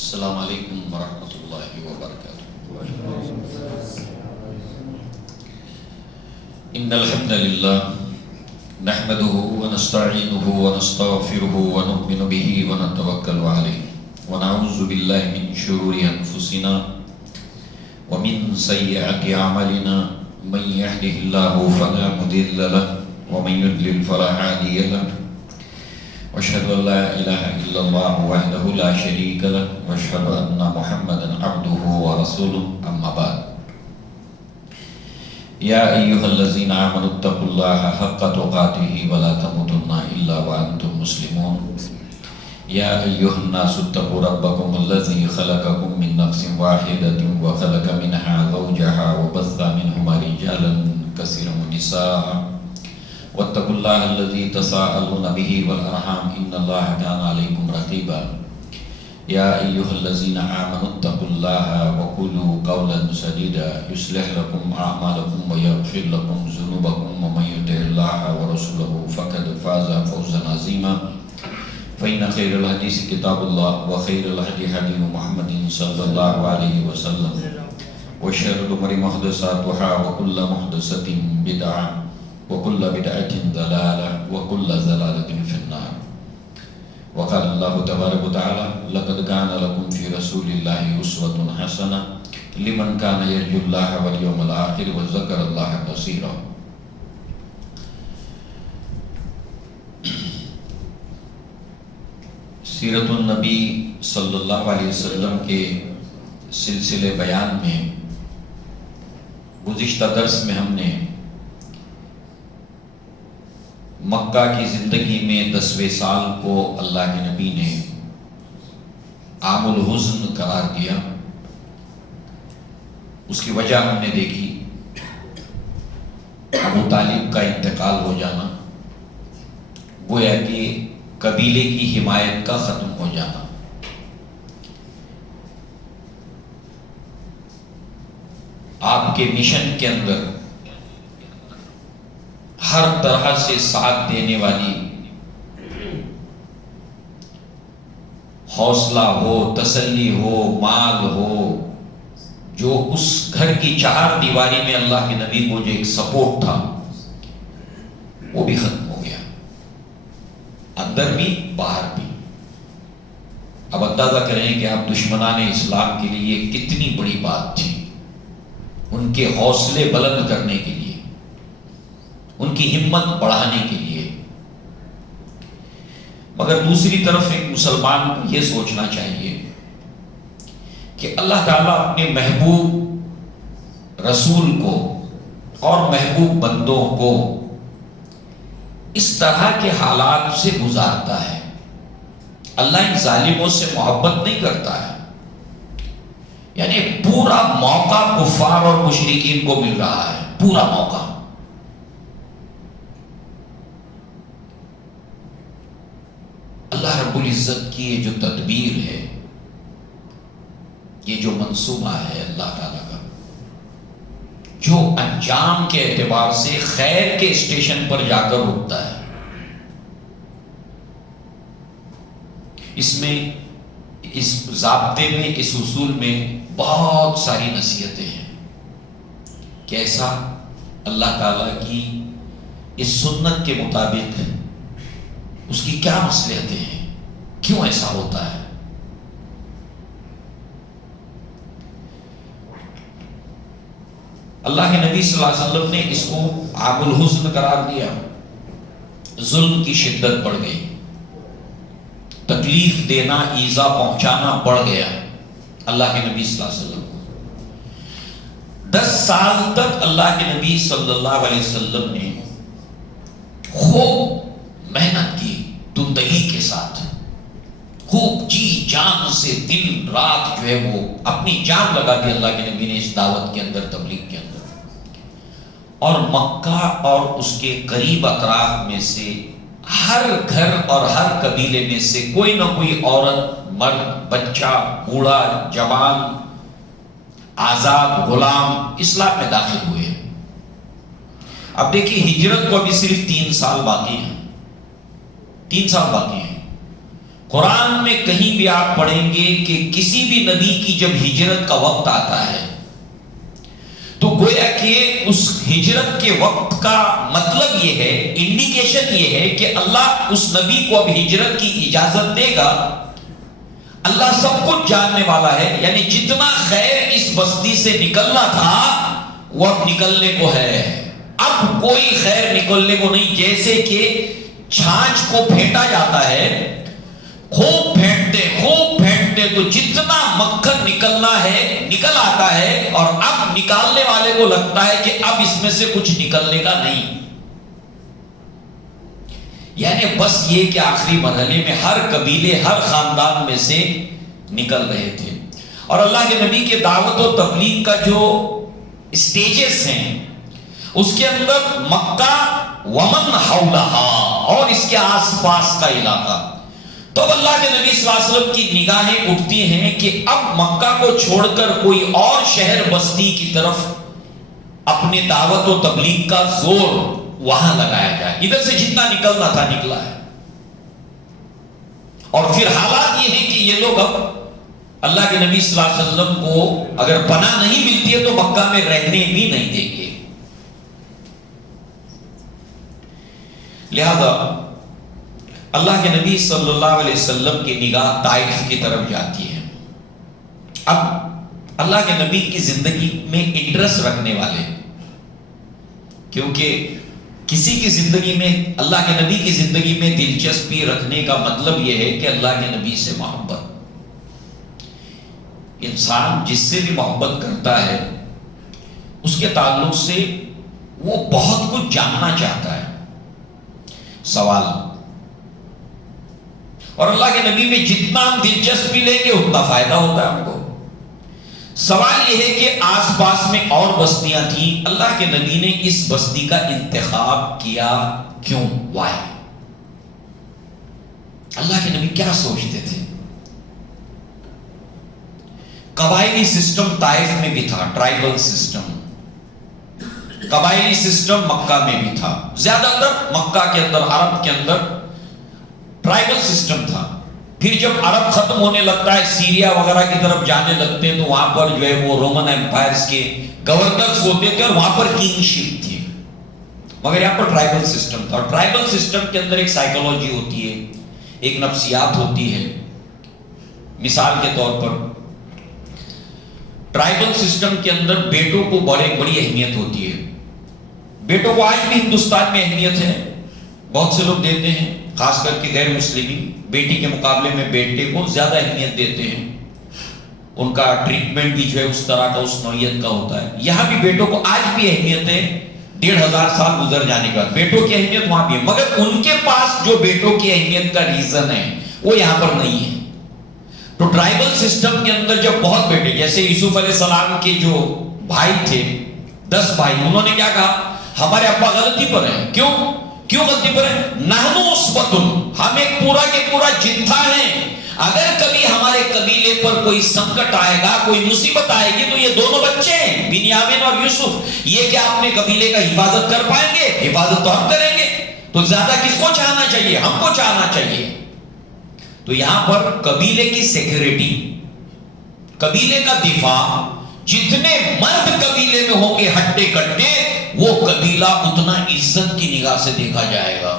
السلام علیکم ورحمۃ اللہ وبرکاتہ۔ ان الحمد للہ نحمده ونستعینه ونستغفره ونؤمن به ونتوکل علیہ ونعوذ باللہ من شرور انفسنا ومن سیئات اعمالنا من يهده الله فلا مضل له ومن يضلل فلا هادي له واشهد ان لا اله الا الله وحده لا شريك له واشهد ان محمدا عبده ورسوله اما بعد يا ايها الذين امنوا اتقوا الله حق تقاته ولا تموتن الا وانتم مسلمون يا ايها الناس اتقوا ربكم الذي خلقكم من نفس واحدة وخلق منها زوجها وبث منهما رجالا كثيرا ونساء واتقوا الله الذي تساءلون به والارحام ان الله كان عليكم رقيبا يا ايها الذين امنوا اتقوا الله وقولوا قولا سديدا يصلح لكم اعمالكم ويغفر لكم ذنوبكم ومن يطع الله ورسوله فقد فاز فوزا عظيما فإن خير الحديث كتاب الله وخير الهدي هدي محمد صلى الله عليه وسلم وشر الأمور محدثاتها وكل محدثة بدعة وكل بدعة ضلالة وكل ضلالة في النار وقال الله تبارك وتعالى لقد كان لكم في رسول الله أسوة حسنة لمن كان يرجو الله واليوم الآخر وذكر الله كثيرا۔ سیرت النبی صلی اللہ علیہ وسلم کے سلسلے بیان میں گزشتہ درس میں ہم نے مکہ کی زندگی میں 10ویں سال کو اللہ کے نبی نے عام الحزن قرار دیا۔ اس کی وجہ ہم نے دیکھی، ابو طالب کا انتقال ہو جانا، گویا کہ قبیلے کی حمایت کا ختم ہو جانا۔ آپ کے مشن کے اندر ہر طرح سے ساتھ دینے والی، حوصلہ ہو، تسلی ہو، مال ہو، جو اس گھر کی چار دیواری میں اللہ کے نبی کو جو ایک سپورٹ تھا وہ بھی ختم ہو گیا، اندر بھی باہر بھی۔ اب اندازہ کریں کہ آپ دشمنان اسلام کے لیے کتنی بڑی بات تھی، ان کے حوصلے بلند کرنے کے لیے، ان کی ہمت بڑھانے کے لیے۔ مگر دوسری طرف ایک مسلمان کو یہ سوچنا چاہیے کہ اللہ تعالیٰ اپنے محبوب رسول کو اور محبوب بندوں کو اس طرح کے حالات سے گزارتا ہے۔ اللہ ان ظالموں سے محبت نہیں کرتا ہے، یعنی پورا موقع کفار اور مشرکین کو مل رہا ہے، پورا موقع۔ اللہ رب العزت کی یہ جو تدبیر ہے، یہ جو منصوبہ ہے اللہ تعالیٰ کا، جو انجام کے اعتبار سے خیر کے اسٹیشن پر جا کر رکتا ہے، اس میں، اس ضابطے میں، اس اصول میں بہت ساری نصیحتیں ہیں۔ کیسا اللہ تعالیٰ کی اس سنت کے مطابق اس کی کیا مصلحتیں ہیں، کیوں ایسا ہوتا ہے۔ اللہ کے نبی صلی اللہ علیہ وسلم نے اس کو عام الحزن قرار دیا۔ ظلم کی شدت بڑھ گئی، تکلیف دینا، ایذا پہنچانا بڑھ گیا اللہ کے نبی صلی اللہ علیہ وسلم کو۔ 10 سال تک اللہ کے نبی صلی اللہ علیہ وسلم نے خوب محنت کی، تندگی کے ساتھ، خوب جی جان سے دن رات جو ہے وہ اپنی جان لگا دی اللہ کے نبی نے اس دعوت کے اندر، تبلیغ کے اندر۔ اور مکہ اور اس کے قریب اطراف میں سے ہر گھر اور ہر قبیلے میں سے کوئی نہ کوئی عورت، مرد، بچہ، بوڑھا، جوان، آزاد، غلام اسلام میں داخل ہوئے ہیں۔ اب دیکھیے ہجرت کو ابھی صرف 3 سال باقی ہیں، 3 سال باقی ہیں۔ قرآن میں کہیں بھی آپ پڑھیں گے کہ کسی بھی نبی کی جب ہجرت کا وقت آتا ہے تو گویا کہ اس ہجرت کے وقت کا مطلب یہ ہے، انڈیکیشن یہ ہے کہ اللہ اس نبی کو اب ہجرت کی اجازت دے گا۔ اللہ سب کچھ جاننے والا ہے، یعنی جتنا خیر اس بستی سے نکلنا تھا وہ اب نکلنے کو ہے، اب کوئی خیر نکلنے کو نہیں۔ جیسے کہ چھاچھ کو پھینٹا جاتا ہے، خوب پھینٹتے تو جتنا مکھن نکلنا ہے نکل آتا ہے، اور اب نکالنے والے کو لگتا ہے کہ اب اس میں سے کچھ نکلنے کا نہیں، یعنی بس یہ کہ آخری مرحلے میں ہر قبیلے ہر خاندان میں سے نکل رہے تھے۔ اور اللہ کے نبی کے دعوت و تبلیغ کا جو سٹیجز ہیں اس کے اندر مکہ ومن حولہا اور اس کے آس پاس کا علاقہ، تو اللہ کے نبی صلی اللہ علیہ وسلم کی نگاہیں اٹھتی ہیں کہ اب مکہ کو چھوڑ کر کوئی اور شہر بستی کی طرف اپنے دعوت و تبلیغ کا زور وہاں لگایا جائے، ادھر سے جتنا نکلنا تھا نکلا ہے۔ اور پھر حالات یہ ہیں کہ یہ لوگ اب اللہ کے نبی صلی اللہ علیہ وسلم کو اگر پناہ نہیں ملتی ہے تو مکہ میں رہنے بھی نہیں دیں گے۔ لہذا اللہ کے نبی صلی اللہ علیہ وسلم کی نگاہ طائف کی طرف جاتی ہے۔ اب اللہ کے نبی کی زندگی میں انٹرسٹ رکھنے والے، کیونکہ کسی کی زندگی میں اللہ کے نبی کی زندگی میں دلچسپی رکھنے کا مطلب یہ ہے کہ اللہ کے نبی سے محبت۔ انسان جس سے بھی محبت کرتا ہے اس کے تعلق سے وہ بہت کچھ جاننا چاہتا ہے۔ سوال، اور اللہ کے نبی میں جتنا ہم دلچسپی لیں گے اتنا فائدہ ہوتا ہے ہم کو۔ سوال یہ ہے کہ آس پاس میں اور بستیاں تھیں، اللہ کے نبی نے اس بستی کا انتخاب کیا کیوں؟ وائی؟ اللہ کے نبی کیا سوچتے تھے؟ قبائلی سسٹم طائف میں بھی تھا، ٹرائبل سسٹم، قبائلی سسٹم مکہ میں بھی تھا، زیادہ تر مکہ کے اندر عرب کے اندر ٹرائبل سسٹم تھا۔ پھر جب عرب ختم ہونے لگتا ہے، سیریا وغیرہ کی طرف جانے لگتے ہیں، تو وہاں پر جو ہے وہ رومن ایمپائرز کے گورنرز ہوتے تھے اور وہاں پر کنگ شپ تھی، مگر یہاں پر ٹرائبل سسٹم تھا۔ اور ٹرائبل سسٹم کے اندر ایک سائیکولوجی ہوتی ہے، ایک نفسیات ہوتی ہے۔ مثال کے طور پر ٹرائبل سسٹم کے اندر بیٹوں کو بڑی اہمیت ہوتی ہے۔ بیٹوں کو آج بھی ہندوستان میں اہمیت ہے، بہت سے لوگ دیتے ہیں، خاص کر کے غیر مسلمین بیٹی کے مقابلے میں بیٹے کو زیادہ اہمیت دیتے ہیں، ان کا ٹریٹمنٹ بھی جو ہے اس طرح کا، اس نوعیت کا ہوتا ہے۔ یہاں بھی بیٹوں کو آج بھی اہمیت ہے، 1500 سال گزر جانے کا بیٹوں کی اہمیت وہاں بھی ہے، مگر ان کے پاس جو بیٹوں کی اہمیت کا ریزن ہے وہ یہاں پر نہیں ہے۔ تو ٹرائبل سسٹم کے اندر جب بہت بیٹے، جیسے یوسف علیہ السلام کے جو بھائی تھے 10 بھائی، انہوں نے کیا کہا؟ ہمارے ابا غلطی پر ہیں۔ کیوں غلطی پر ہیں؟ نحنو عصبۃ، ہم ایک پورا کے پورا جتھا ہیں، اگر کبھی ہمارے قبیلے پر کوئی سنکٹ آئے گا، کوئی مصیبت آئے گی تو یہ دونوں بچے ہیں، بنیامین اور یوسف، یہ کیا اپنے قبیلے کا حفاظت کر پائیں گے؟ حفاظت تو ہم کریں گے۔ تو زیادہ کس کو چاہنا چاہیے؟ ہم کو چاہنا چاہیے۔ تو یہاں پر قبیلے کی سیکیورٹی، قبیلے کا دفاع، جتنے مرد قبیلے میں ہوں گے ہٹے کٹے، وہ قبیلہ اتنا عزت کی نگاہ سے دیکھا جائے گا۔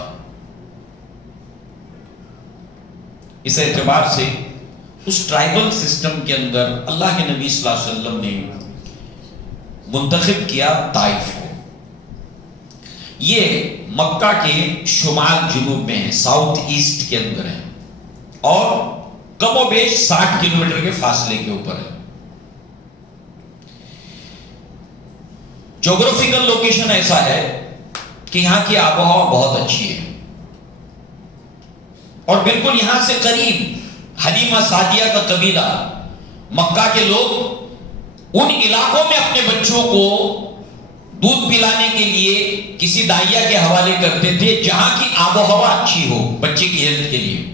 اس اعتبار سے اس ٹرائبل سسٹم کے اندر اللہ کے نبی صلی اللہ علیہ وسلم نے منتخب کیا طائف کو۔ یہ مکہ کے شمال جنوب میں ہے، ساؤتھ ایسٹ کے اندر ہے، اور کم و بیش 60 کلومیٹر کے فاصلے کے اوپر ہے۔ جغرافیکل لوکیشن ایسا ہے کہ یہاں کی آب و ہوا بہت اچھی ہے، اور بالکل یہاں سے قریب حلیمہ سعدیہ کا قبیلہ، مکہ کے لوگ ان علاقوں میں اپنے بچوں کو دودھ پلانے کے لیے کسی دائیا کے حوالے کرتے تھے جہاں کی آب و ہوا اچھی ہو بچے کی ہیلتھ کے لیے۔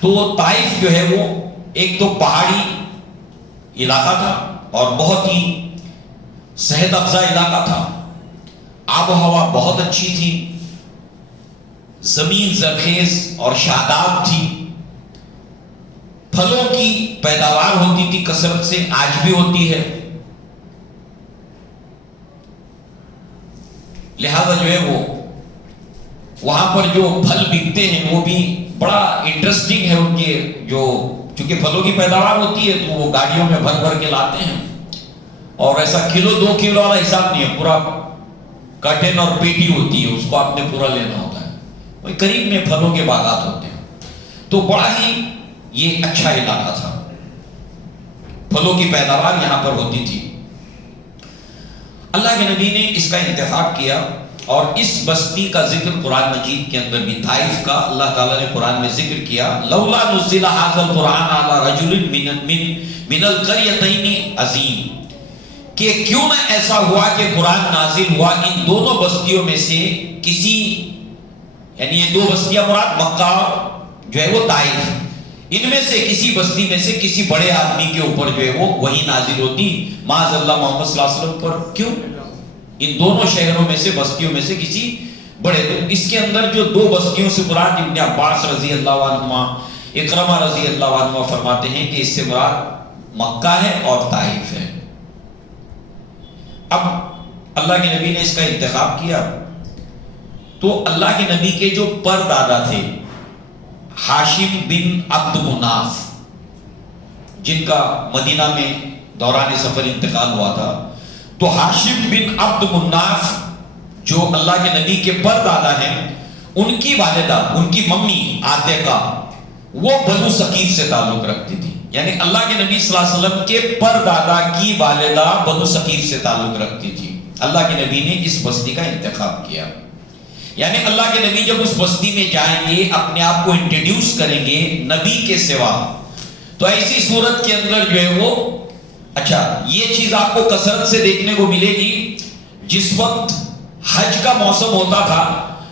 تو طائف جو ہے وہ ایک تو پہاڑی علاقہ تھا اور بہت ہی صحت افزا علاقہ تھا، آب و ہوا بہت اچھی تھی، زمین زرخیز اور شاداب تھی، پھلوں کی پیداوار ہوتی تھی کثرت سے، آج بھی ہوتی ہے. لہذا جو ہے وہ وہاں پر جو پھل بکتے ہیں وہ بھی بڑا انٹرسٹنگ ہے. ان کے جو چونکہ پھلوں کی پیداوار ہوتی ہے تو وہ گاڑیوں میں بھر بھر کے لاتے ہیں، اور ایسا کلو 2 کلو والا حساب نہیں ہے، پورا کٹن اور پیٹی ہوتی ہے، اس کو آپ نے پورا لینا ہوتا ہے. وہی قریب میں پھلوں کے باغات ہوتے ہیں. تو بڑا ہی یہ اچھا علاقہ تھا، پھلوں کی پیداوار یہاں پر ہوتی تھی. اللہ کے نبی نے اس کا انتخاب کیا، اور اس بستی کا ذکر قرآن مجید کے اندر بھی، طائف کا اللہ تعالیٰ نے قرآن میں ذکر کیا. لولا نزل ھذا القرآن علی رجل من القریتین عظیم، کہ کیوں نہ ایسا ہوا کہ قرآن نازل ہوا ان دونوں بستیوں میں سے کسی، یعنی یہ 2 بستیاں مراد مکہ اور جو ہے وہ طائف، ان میں سے کسی بستی میں سے کسی بڑے آدمی کے اوپر جو ہے وہ وحی نازل ہوتی معاذ اللہ محمد صلی اللہ علیہ وسلم پر. کیوں؟ ان دونوں شہروں میں سے بستیوں میں سے کسی بڑے. تو اس کے اندر جو 2 بستیوں سے مراد ابن عباس رضی اللہ عنہما، اکرمہ رضی اللہ عنہما فرماتے ہیں کہ اس سے مراد مکہ ہے اور طائف ہے. اب اللہ کے نبی نے اس کا انتخاب کیا تو اللہ کے نبی کے جو پر دادا تھے ہاشم بن عبد مناف، جن کا مدینہ میں دوران سفر انتقال ہوا تھا، تو ہاشم بن عبد مناف جو اللہ کے نبی کے پر دادا ہیں، ان کی والدہ، ان کی ممی عاتقہ، وہ بنو ثقیف سے تعلق رکھتی تھی. یعنی اللہ کے نبی صلی اللہ علیہ وسلم کے پر دادا کی والدہ بنو ثقیف سے تعلق رکھتی تھی. اللہ کے نبی نے اس بستی کا انتخاب کیا. یعنی اللہ کے نبی جب اس بستی میں جائیں گے، اپنے آپ کو انٹروڈیوس کریں گے نبی کے سوا، تو ایسی صورت کے اندر جو ہے وہ، اچھا یہ چیز آپ کو کثرت سے دیکھنے کو ملے گی. جس وقت حج کا موسم ہوتا تھا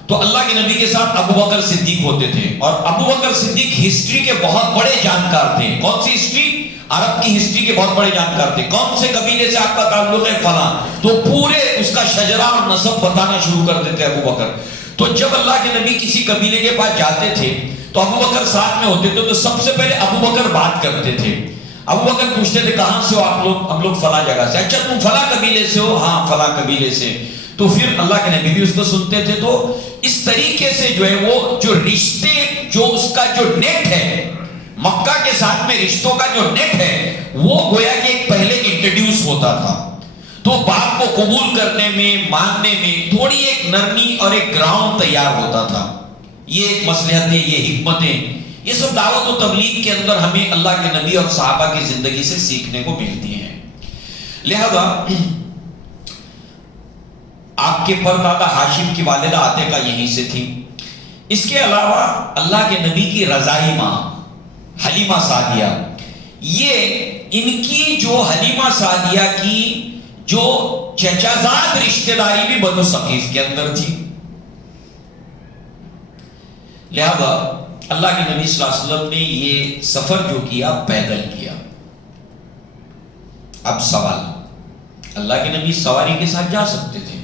تو اللہ کے نبی کے ساتھ ابو بکر صدیق ہوتے تھے، اور ابو بکر صدیق ہسٹری کے بہت بڑے جانکار تھے. کون سی ہسٹری؟ عرب کی ہسٹری کے بہت بڑے جانکار تھے. کون سے قبیلے سے آپ کا تعلق ہے؟ فلاں. تو پورے اس کا شجرہ اور نسب بتانا شروع کر دیتے ابو بکر. تو جب اللہ کے نبی کسی قبیلے کے پاس جاتے تھے تو ابو بکر ساتھ میں ہوتے تھے، تو سب سے پہلے ابو بکر بات کرتے تھے. ابو بکر پوچھتے تھے کہاں سے ہو آپ لوگ؟ ہم لوگ فلاں جگہ سے. اچھا تم فلاں قبیلے سے ہو؟ ہاں فلاں قبیلے سے. تو پھر اللہ کے نبی بھی اس کو سنتے تھے. تو اس طریقے سے جو ہے وہ جو رشتے، جو اس کا جو نیٹ ہے، مکہ کے ساتھ میں رشتوں کا جو نیٹ ہے، وہ گویا کہ ایک پہلے انٹروڈیوس ہوتا تھا. تو بات کو قبول کرنے میں، ماننے میں تھوڑی ایک نرمی اور ایک گراؤنڈ تیار ہوتا تھا. یہ مصلحتیں، یہ حکمتیں، یہ سب دعوت و تبلیغ کے اندر ہمیں اللہ کے نبی اور صحابہ کی زندگی سے سیکھنے کو ملتی ہیں. لہذا آپ کے پردادا ہاشم کی والدہ عاتقہ یہیں سے تھی. اس کے علاوہ اللہ کے نبی کی رضائی ماں حلیمہ سعدیہ، یہ ان کی جو حلیمہ سعدیہ کی جو چچا زاد رشتہ داری بھی بنو ثقیف کے اندر تھی. لہذا اللہ کے نبی صلی اللہ علیہ وسلم نے یہ سفر جو کیا پیدل کیا. اب سوال، اللہ کے نبی سواری کے ساتھ جا سکتے تھے،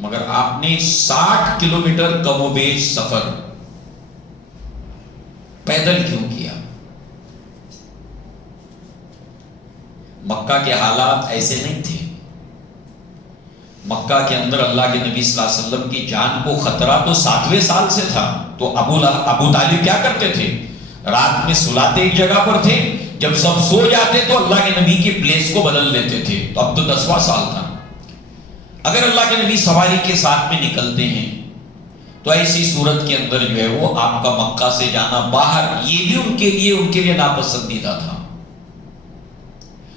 مگر آپ نے 60 کلومیٹر کم و بیش سفر پیدل کیوں کیا؟ مکہ کے حالات ایسے نہیں تھے. مکہ کے اندر اللہ کے نبی صلی اللہ علیہ وسلم کی جان کو خطرہ تو 7ویں سال سے تھا. تو ابو طالب کیا کرتے تھے؟ رات میں سلاتے ایک جگہ پر تھے، جب سب سو جاتے تو اللہ کے نبی کی پلیس کو بدل لیتے تھے. تو اب تو 10واں سال تھا. اگر اللہ کے نبی سواری کے ساتھ میں نکلتے ہیں تو ایسی صورت کے اندر جو ہے وہ آپ کا مکہ سے جانا باہر، یہ بھی ان کے لیے ناپسندیدہ تھا.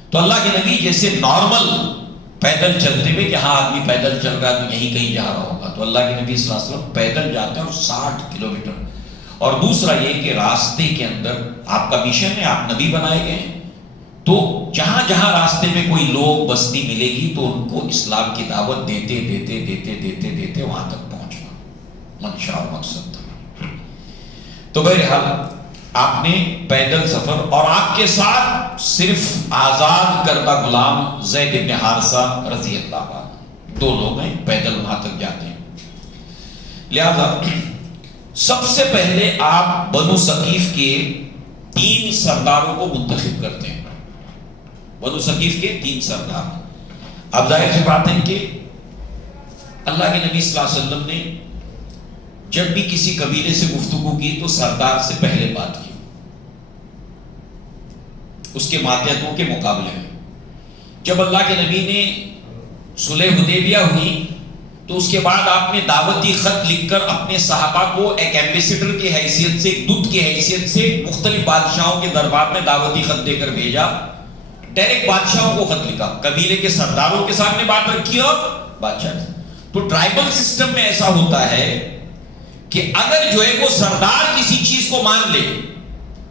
تو اللہ کے نبی جیسے نارمل پیدل چلتے ہوئے کہ ہاں آدمی پیدل چل رہا ہے تو یہیں کہیں جا رہا ہوگا، تو اللہ کے نبی صلی اللہ علیہ وسلم پیدل جاتے ہیں اور 60 کلومیٹر. اور دوسرا یہ کہ راستے کے اندر آپ کا مشن ہے، آپ نبی بنائے گئے ہیں، تو جہاں جہاں راستے میں کوئی لوگ بستی ملے گی تو ان کو اسلام کی دعوت دیتے دیتے دیتے دیتے دیتے وہاں تک پہنچنا منشا اور مقصد تھا. تو بہرحال آپ نے پیدل سفر، اور آپ کے ساتھ صرف آزاد کردہ غلام زید بن حارثہ رضی اللہ عنہ، 2 لوگ ہیں، پیدل وہاں تک جاتے ہیں. لہذا سب سے پہلے آپ بنو ثقیف کے 3 سرداروں کو منتخب کرتے ہیں، بنو ثقیف کے 3 سردار۔ اب ظاہر سی بات ہے کہ اللہ کے نبی صلی اللہ علیہ وسلم نے جب بھی کسی قبیلے سے گفتگو کی تو سردار سے پہلے بات کی، اس کے ماتحتوں کے مقابلے میں۔ جب اللہ کے نبی نے صلح حدیبیہ ہوئی تو اس کے بعد آپ نے دعوتی خط لکھ کر اپنے صحابہ کو ایک ایمبیسیڈر کی حیثیت سے، ایک دت کی حیثیت سے مختلف بادشاہوں کے دربار میں دعوتی خط دے کر بھیجا۔ ڈائریکٹ بادشاہوں کو خط لکھا، قبیلے کے سرداروں کے سامنے بات رکھی اور بادشاہ۔ تو ٹرائبل سسٹم میں ایسا ہوتا ہے کہ اگر جو ہے وہ سردار کسی چیز کو مان لے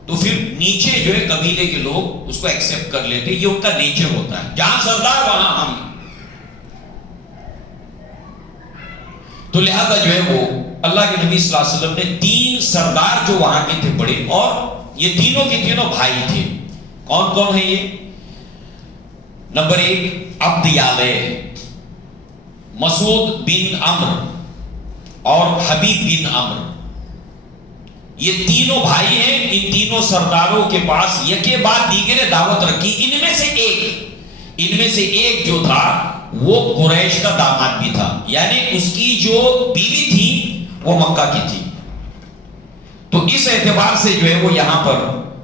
تو پھر نیچے جو ہے قبیلے کے لوگ اس کو ایکسپٹ کر لیتے، یہ ان کا نیچر ہوتا ہے، جہاں سردار وہاں ہم۔ تو لہذا جو ہے وہ اللہ کے نبی صلی اللہ علیہ وسلم نے 3 سردار جو وہاں کے تھے بڑے، اور یہ تینوں کے تینوں بھائی تھے۔ کون کون ہیں یہ؟ نمبر 1 عبد یالے، مسعود بن عمرو اور حبیب بن عمرو، یہ تینوں بھائی ہیں۔ ان تینوں سرداروں کے پاس یکے بعد دیگرے دعوت رکھی۔ ان میں سے ایک جو تھا وہ قریش کا داماد بھی تھا، یعنی اس کی جو بیوی تھی وہ مکہ کی تھی۔ تو اس اعتبار سے جو ہے وہ یہاں پر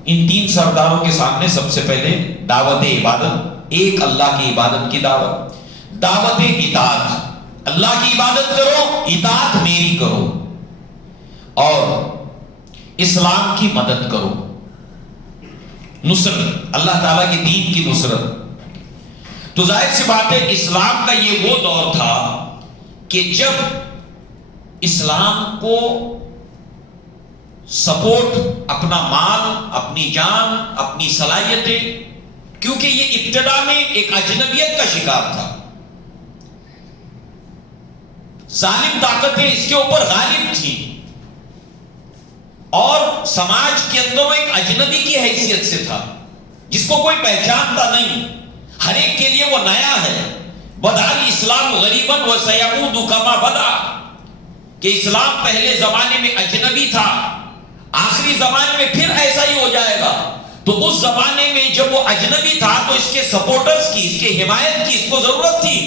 ان 3 سرداروں کے سامنے سب سے پہلے دعوت عبادت، ایک اللہ کی عبادت کی دعوت، دعوت اطاعت، اللہ کی عبادت کرو، اطاعت میری کرو، اور اسلام کی مدد کرو، نصرت، اللہ تعالیٰ کے دین کی نصرت۔ تو ظاہر سی بات ہے اسلام کا یہ وہ دور تھا کہ جب اسلام کو سپورٹ، اپنا مال، اپنی جان، اپنی صلاحیتیں، کیونکہ یہ ابتدا میں ایک اجنبیت کا شکار تھا، ظالم طاقتیں اس کے اوپر غالب تھیں، اور سماج کے اندر وہ ایک اجنبی کی حیثیت سے تھا جس کو کوئی پہچانتا نہیں، ہر ایک کے لیے وہ نیا ہے۔ بدأ الاسلام غریبا وسیعود کما بدأ، کہ اسلام پہلے زمانے میں اجنبی تھا، آخری زمانے میں پھر ایسا ہی ہو جائے گا۔ تو اس زمانے میں جب وہ اجنبی تھا تو اس کے سپورٹرز کی، اس کے حمایت کی اس کو ضرورت تھی،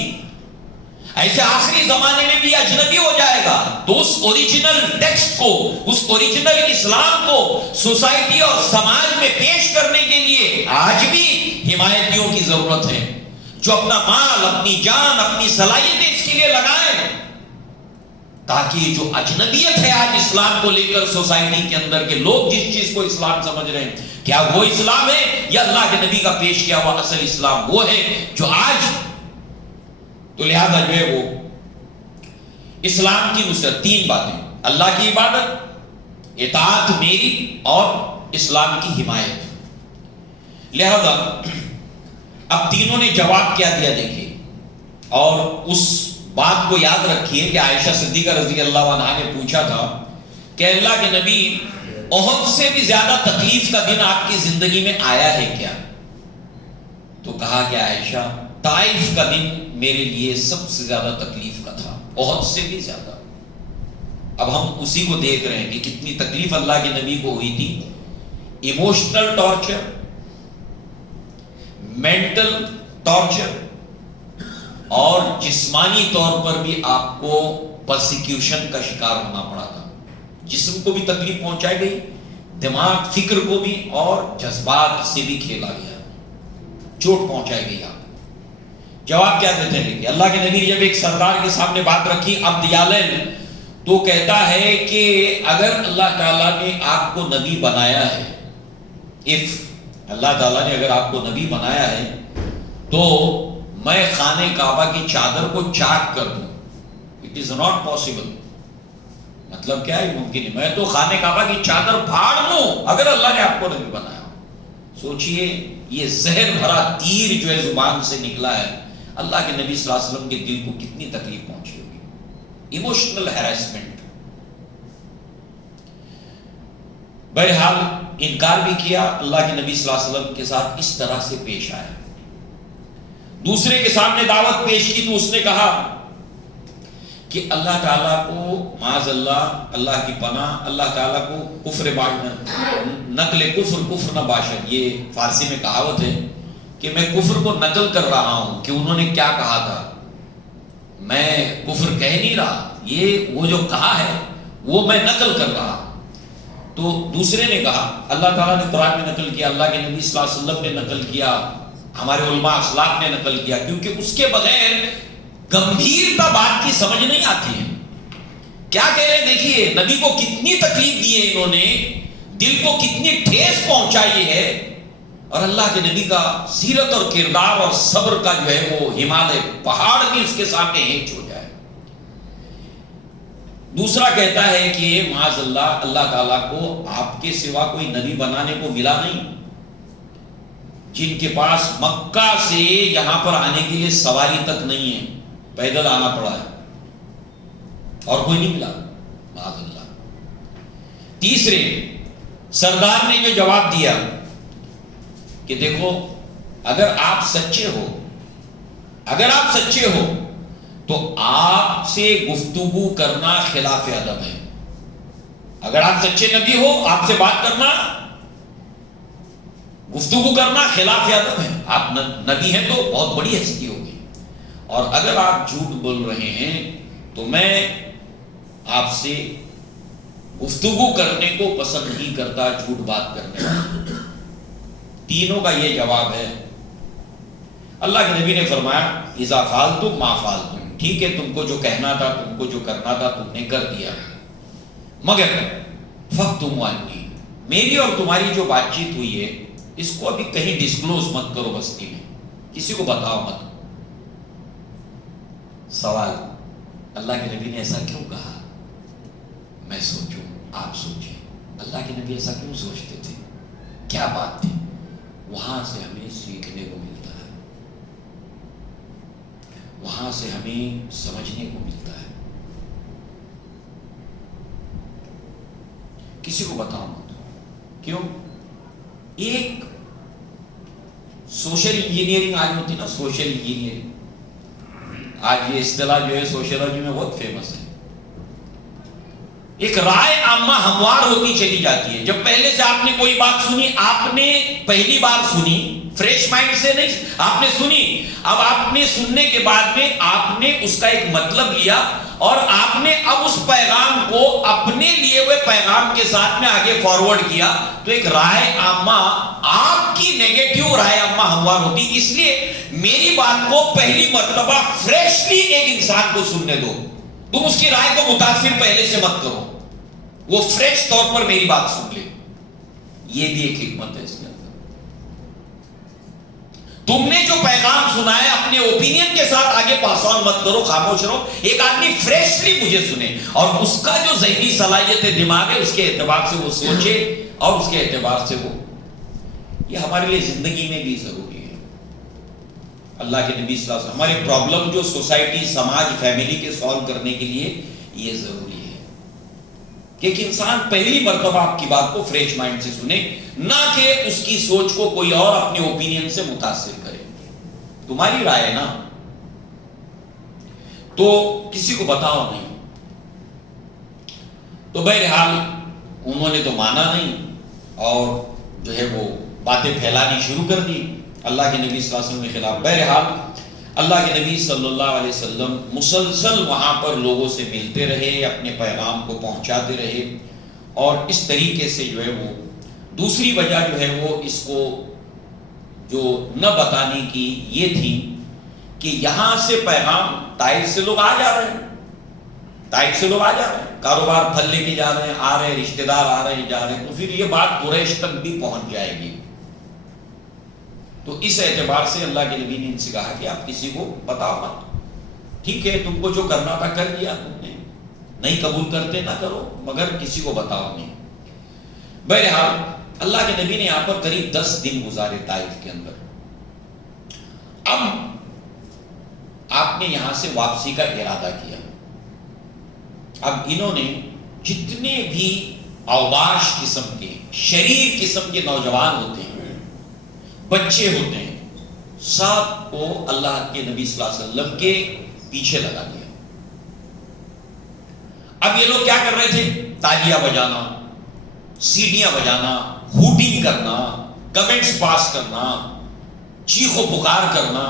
ایسے آخری زمانے میں بھی اجنبی ہو جائے گا۔ تو اس اوریجنل ٹیکسٹ کو، اس اوریجنل اسلام کو سوسائٹی اور سماج میں پیش کرنے کے لیے آج بھی حمایتیوں کی ضرورت ہے، جو اپنا مال، اپنی جان، اپنی صلاحیتیں اس کے لیے لگائیں، تاکہ جو اجنبیت ہے آج اسلام کو لے کر سوسائٹی کے اندر کے لوگ جس چیز کو اسلام سمجھ رہے ہیں، کیا وہ اسلام ہے یا اللہ کے نبی کا پیش کیا ہوا اصل اسلام وہ ہے جو آج۔ تو لہذا جو ہے وہ اسلام کی نصرت، 3 باتیں، اللہ کی عبادت، اطاعت میری، اور اسلام کی حمایت۔ لہذا اب تینوں نے جواب کیا دیا دیکھیے، اور اس بات کو یاد رکھیے کہ عائشہ صدیقہ رضی اللہ عنہا نے پوچھا تھا کہ اللہ کے نبی احد سے بھی زیادہ تکلیف کا دن آپ کی زندگی میں آیا ہے کیا؟ تو کہا کہ عائشہ طائف کا دن میرے لیے سب سے زیادہ تکلیف کا تھا، احد سے بھی زیادہ۔ اب ہم اسی کو دیکھ رہے ہیں کہ کتنی تکلیف اللہ کے نبی کو ہوئی تھی، ایموشنل ٹارچر، مینٹل ٹارچر، اور جسمانی طور پر بھی آپ کو پرسیکیوشن کا شکار ہونا پڑا تھا۔ جسم کو بھی تکلیف پہنچائی گئی، دماغ، فکر کو بھی، اور جذبات سے بھی کھیلا گیا، چوٹ پہنچائی گئی۔ آپ جواب کیا دیتے ہیں کہ اللہ کے نبی نے جب ایک سردار کے سامنے بات رکھی عبد یالین، تو کہتا ہے کہ اگر اللہ تعالیٰ نے آپ کو نبی بنایا ہے، اللہ تعالیٰ نے اگر آپ کو نبی بنایا ہے تو میں خانہ کعبہ کی چادر کو چاک کر دوں، اٹ از ناٹ پاسبل۔ مطلب کیا ہے؟ ممکن ہے، میں تو خانہ کعبہ کی چادر پھاڑ دوں اگر اللہ نے آپ کو نبی بنایا۔ سوچئے یہ زہر بھرا تیر جو ہے زبان سے نکلا ہے، اللہ کے نبی صلی اللہ علیہ وسلم کے دل کو کتنی تکلیف پہنچی ہوگی، ایموشنل ہیراسمنٹ۔ بہرحال انکار بھی کیا، اللہ کے نبی صلی اللہ علیہ وسلم کے ساتھ اس طرح سے پیش آیا۔ دوسرے کے سامنے دعوت پیش کی تو اس نے کہا کہ اللہ تعالیٰ کو معاذ اللہ کی پناہ، اللہ تعالیٰ کو نقل کفر نہ باشد. یہ فارسی میں کہاوت ہے کہ میں کفر کو نقل کر رہا ہوں کہ انہوں نے کیا کہا تھا، میں کفر کہہ نہیں رہا، یہ وہ جو کہا ہے وہ میں نقل کر رہا. تو دوسرے نے کہا اللہ تعالیٰ نے قرآن میں نقل کیا، اللہ کے نبی صلی اللہ علیہ وسلم نے نقل کیا، ہمارے علماء اخلاق نے نقل کیا، کیونکہ اس کے بغیر گمبھیرتا بات کی سمجھ نہیں آتی ہے. کیا کہہ رہے ہیں دیکھیے، نبی کو کتنی تکلیف دی ہے انہوں نے، دل کو کتنی ٹھیس پہنچائی ہے، اور اللہ کے نبی کا سیرت اور کردار اور صبر کا جو ہے وہ ہمالیہ پہاڑ بھی اس کے سامنے ہینچ ہو جائے. دوسرا کہتا ہے کہ معاذ اللہ تعالیٰ کو آپ کے سوا کوئی نبی بنانے کو ملا نہیں، جن کے پاس مکہ سے یہاں پر آنے کے لیے سواری تک نہیں ہے، پیدل آنا پڑا ہے، اور کوئی نہیں ملا معاذ اللہ. تیسرے سردار نے جو جواب دیا کہ دیکھو اگر آپ سچے ہو تو آپ سے گفتگو کرنا خلاف ادب ہے. اگر آپ سچے نبی ہو، آپ سے بات کرنا، گفتگو کرنا خلاف ادب ہے. آپ نبی ہیں تو بہت بڑی ہستی ہوگی، اور اگر آپ جھوٹ بول رہے ہیں تو میں آپ سے گفتگو کرنے کو پسند نہیں کرتا، جھوٹ بات کرنے والا. تینوں کا یہ جواب ہے. اللہ کے نبی نے فرمایا اذا فعلتم ما فعلتم، ٹھیک ہے تم کو جو کہنا تھا، تم کو جو کرنا تھا تم نے کر دیا، مگر فاکتموا عنی، میری اور تمہاری جو بات چیت ہوئی ہے اس کو ابھی کہیں ڈسکلوز مت کرو، بستی میں کسی کو بتاؤ مت. سوال، اللہ کے نبی نے ایسا کیوں کہا؟ میں سوچوں، آپ سوچیں، اللہ کے نبی ایسا کیوں سوچتے تھے؟ کیا بات تھی؟ وہاں سے ہمیں سیکھنے کو ملتا ہے، وہاں سے ہمیں سمجھنے کو ملتا ہے. کسی کو بتاؤ مت. کیوں؟ ایک سوشل انجینئرنگ آج ہوتی نا، سوشل انجینئرنگ، آج یہ اصطلاح جو ہے سوشیولوجی میں بہت فیمس ہے. ایک رائے عامہ ہموار ہوتی چلی جاتی ہے. جب پہلے سے آپ نے کوئی بات سنی، آپ نے پہلی بار سنی، فریش مائنڈ سے نہیں، آپ نے سنی، اب آپ نے سننے کے بعد میں آپ نے اس کا ایک مطلب لیا، اور آپ نے اب اس پیغام کو اپنے لیے ہوئے پیغام کے ساتھ میں آگے فارورڈ کیا، تو ایک رائے عامہ، آپ کی نیگیٹو رائے عامہ ہموار ہوتی. اس لیے میری بات کو پہلی مرتبہ فریشلی ایک انسان کو سننے دو، تم اس کی رائے کو متاثر پہلے سے مت کرو، وہ فریش طور پر میری بات سن لے. یہ بھی ایک حکمت ہے اس کے اندر. تم نے جو پیغام سنا ہے اپنے اوپینین کے ساتھ آگے پاس آن مت کرو، خاموش رہو. ایک آدمی فریشلی مجھے سنے، اور اس کا جو ذہنی صلاحیت دماغ ہے اس کے اعتبار سے وہ سوچے، اور اس کے اعتبار سے وہ، یہ ہمارے لیے زندگی میں بھی ضروری ہے. اللہ کے نبی صلی اللہ علیہ وسلم، ہمارے پرابلم جو سوسائٹی، سماج، فیملی کے سالو کرنے کے لیے یہ ضروری ہے کہ ایک انسان پہلی مرتبہ آپ کی بات کو فریش مائنڈ سے سنے، نہ کہ اس کی سوچ کو کوئی اور اپنے اوپینین سے متاثر کرے. تمہاری رائے نا، تو کسی کو بتاؤ نہیں. تو بہرحال انہوں نے تو مانا نہیں، اور جو ہے وہ باتیں پھیلانی شروع کر دی اللہ کے نبی صلی اللہ علیہ وسلم کے خلاف. بہرحال اللہ کے نبی صلی اللہ علیہ وسلم مسلسل وہاں پر لوگوں سے ملتے رہے، اپنے پیغام کو پہنچاتے رہے، اور اس طریقے سے جو ہے وہ دوسری وجہ جو ہے وہ اس کو جو نہ بتانے کی یہ تھی کہ یہاں سے پیغام طائف سے لوگ آ جا رہے ہیں، طائف سے لوگ آ جا رہے ہیں، کاروبار پھل لے کے جا رہے ہیں، آ رہے ہیں، رشتہ دار آ رہے ہیں، جا رہے ہیں، تو پھر یہ بات قریش تک بھی پہنچ جائے گی. تو اس اعتبار سے اللہ کے نبی نے ان سے کہا کہ آپ کسی کو بتاؤ مت. ٹھیک ہے تم کو جو کرنا تھا کر دیا تم نے، نہیں قبول کرتے نہ کرو، مگر کسی کو بتاؤ نہیں. بہرحال اللہ کے نبی نے یہاں پر قریب 10 دن گزارے طائف کے اندر. اب آپ نے یہاں سے واپسی کا ارادہ کیا. اب انہوں نے جتنے بھی اوباش قسم کے، شریر قسم کے نوجوان ہوتے ہیں، بچے ہوتے ہیں، سب کو اللہ کے نبی صلی اللہ علیہ وسلم کے پیچھے لگا دیا. اب یہ لوگ کیا کر رہے تھے؟ تالیاں بجانا، سیٹیاں بجانا، ہوٹنگ کرنا، کمنٹس پاس کرنا، چیخ و پکار کرنا۔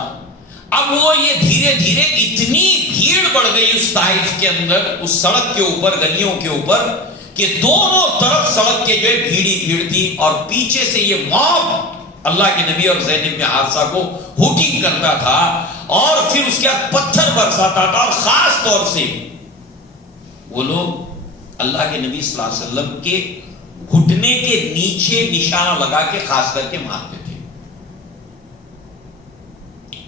اب وہ یہ دھیرے دھیرے اتنی بھیڑ بڑھ گئی اس طائف کے اندر، اس سڑک کے اوپر، گلیوں کے اوپر، کہ دونوں طرف سڑک کے جو ہے بھیڑی بھیڑ تھی، اور پیچھے سے یہ موب اللہ کے نبی اور زید بن حارثہ کو ہوٹنگ کرتا تھا، اور پھر اس کے بعد پتھر برساتا تھا، اور خاص طور سے وہ لوگ اللہ کے نبی صلی اللہ علیہ وسلم کے گھٹنے کے نیچے نشانہ لگا کے خاص کر کے مارتے تھے۔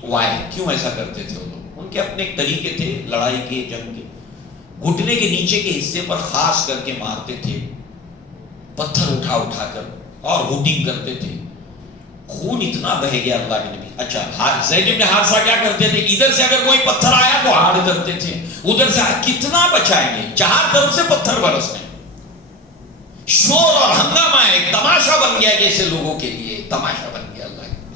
وائی؟ کیوں ایسا کرتے تھے وہ لوگ؟ ان کے اپنے ایک طریقے تھے لڑائی کے، جنگ کے۔ گھٹنے کے نیچے کے حصے پر خاص کر کے مارتے تھے، پتھر اٹھا اٹھا کر، اور ہوٹنگ کرتے تھے۔ خون اتنا بہہ گیا اللہ کے نبی۔ اچھا زید بن حارثہ کیا کرتے تھے؟ ادھر سے اگر کوئی پتھر آیا تو ہارڈ کرتے تھے، ادھر سے کتنا بچائیں گے، چار طرف سے پتھر برس رہے، شور اور ہنگامہ، ایک تماشا بن گیا جیسے لوگوں کے لیے تماشا بن گیا اللہ کے نبی۔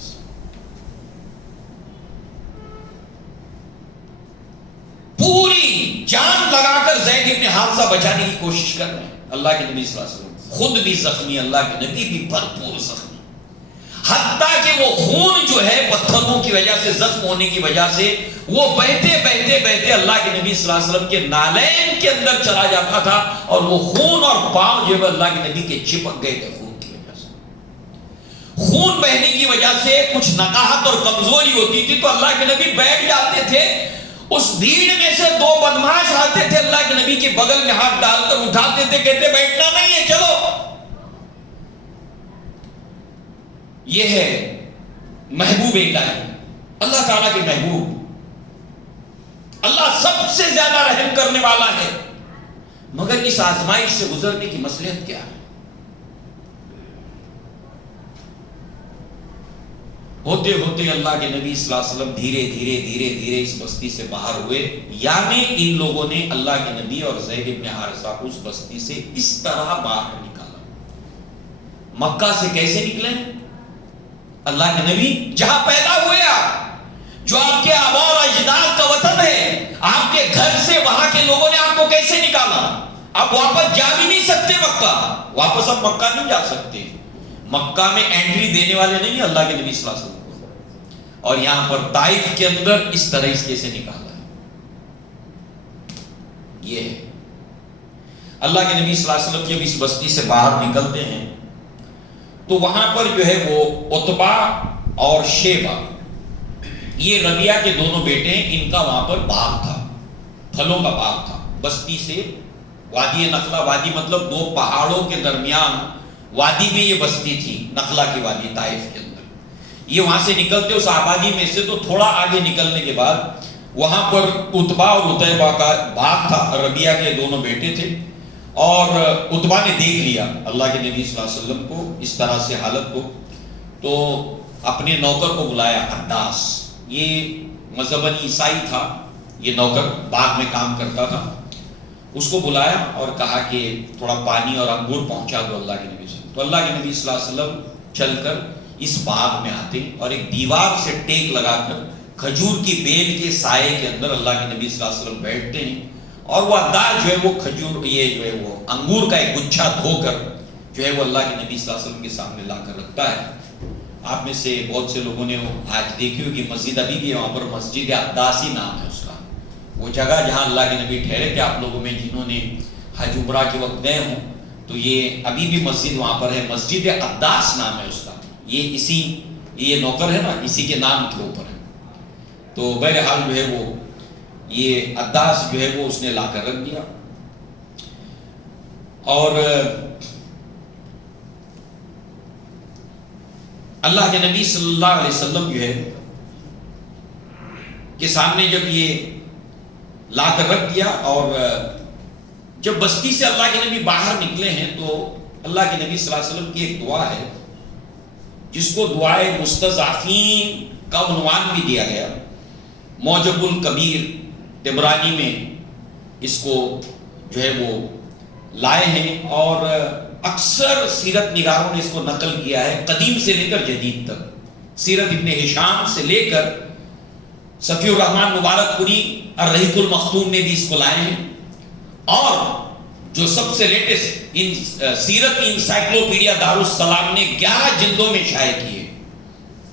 پوری جان لگا کر زید بن حارثہ بچانے کی کوشش کر رہے ہیں۔ اللہ کے نبی صلی اللہ علیہ وسلم خود بھی زخمی، اللہ کے نبی بھی بھرپور زخمی، حتیٰ کہ وہ خون جو ہے پتھروں کی وجہ سے، زخم ہونے کی وجہ سے، وہ بہتے بہتے بہتے اللہ کے نبی صلی اللہ علیہ وسلم کے نالین کے اندر چلا جاتا تھا، اور وہ خون اور پاؤں جو ہے اللہ کے نبی کے چپک گئے تھے خون کی وجہ سے۔ خون بہنے کی وجہ سے کچھ نقاہت اور کمزوری ہوتی تھی تو اللہ کے نبی بیٹھ جاتے تھے، اس بھیڑ میں سے دو بدماش آتے تھے، اللہ کے نبی کے بغل میں ہاتھ ڈال کر اٹھاتے تھے، کہتے بیٹھنا نہیں ہے، چلو۔ یہ ہے محبوب الہی، اللہ تعالیٰ کے محبوب۔ اللہ سب سے زیادہ رحم کرنے والا ہے، مگر اس آزمائش سے گزرنے کی مصلحت کیا ہے؟ ہوتے ہوتے اللہ کے نبی صلی اللہ علیہ وسلم دھیرے دھیرے دھیرے دھیرے اس بستی سے باہر ہوئے، یعنی ان لوگوں نے اللہ کے نبی اور زید بن حارثہ کو اس بستی سے اس طرح باہر نکالا۔ مکہ سے کیسے نکلے؟ اللہ کے نبی جہاں پیدا ہوئے آپ، جو آپ کے آباء اور اجداد کا وطن ہے، آپ کے گھر سے وہاں کے لوگوں نے آپ کو کیسے نکالا؟ آپ واپس جا بھی نہیں سکتے مکہ، واپس آپ مکہ نہیں جا سکتے، مکہ میں انٹری دینے والے نہیں اللہ کے نبی صلی اللہ علیہ وسلم کو، اور یہاں پر طائف کے اندر اس طرح اس کیسے نکالا ہے؟ یہ ہے اللہ کے نبی صلی اللہ علیہ وسلم جب اس بستی سے باہر نکلتے ہیں تو وہاں پر جو ہے وہ عتبہ اور شیبہ، یہ ربیعہ کے دونوں بیٹے ہیں، ان کا وہاں پر باغ تھا، پھلوں کا باغ تھا۔ بستی سے وادی نخلا، وادی مطلب دو پہاڑوں کے درمیان وادی میں یہ بستی تھی، نخلا کی وادی طائف کے اندر۔ یہ وہاں سے نکلتے اس آبادی میں سے تو تھوڑا آگے نکلنے کے بعد وہاں پر عتبہ اور عتیبہ کا باغ تھا، ربیعہ کے دونوں بیٹے تھے، اور عتبہ نے دیکھ لیا اللہ کے نبی صلی اللہ علیہ وسلم کو اس طرح سے حالت کو، تو اپنے نوکر کو بلایا، عداس، یہ مذہباً عیسائی تھا، یہ نوکر باغ میں کام کرتا تھا، اس کو بلایا اور کہا کہ تھوڑا پانی اور انگور پہنچا دو اللہ کے نبی سے۔ تو اللہ کے نبی صلی اللہ علیہ وسلم چل کر اس باغ میں آتے اور ایک دیوار سے ٹیک لگا کر کھجور کی بیل کے سائے کے اندر اللہ کے نبی صلی اللہ علیہ وسلم بیٹھتے ہیں، اور وہ عداس جو ہے وہ کھجور، یہ جو ہے وہ انگور کا ایک گچھا دھو کر جو ہے وہ اللہ کے نبی صلی اللہ علیہ وسلم کے سامنے لا کر رکھتا ہے۔ آپ میں سے بہت سے لوگوں نے آج دیکھی ہوگی مسجد ابھی بھی وہاں پر مسجد عداسی نام ہے اس کا، وہ جگہ جہاں اللہ کے نبی ٹھہرے تھے۔ آپ لوگوں میں جنہوں نے حج عمرہ کے وقت گئے ہوں تو یہ ابھی بھی مسجد وہاں پر ہے، مسجد عداس نام ہے اس کا، یہ نوکر ہے نا، اسی کے نام کے اوپر ہے۔ تو بہرحال جو ہے وہ یہ عداس جو ہے وہ اس نے لا کر رکھ دیا، اور اللہ کے نبی صلی اللہ علیہ وسلم جو ہے کے سامنے جب یہ لا کر رکھ دیا، اور جب بستی سے اللہ کے نبی باہر نکلے ہیں تو اللہ کے نبی صلی اللہ علیہ وسلم کی ایک دعا ہے جس کو دعائے مستضعفین کا عنوان بھی دیا گیا، موجب الکبیر طبرانی میں اس کو جو ہے وہ لائے ہیں، اور اکثر سیرت نگاروں نے اس کو نقل کیا ہے قدیم سے لے کر جدید تک۔ سیرت ابن ہشام سے لے کر صفی الرحمن مبارک پوری الرحیق المختوم میں بھی اس کو لائے ہیں، اور جو سب سے لیٹسٹ سیرت انسائکلوپیڈیا دارالسلام نے 11 جلدوں میں شائع کی ہے،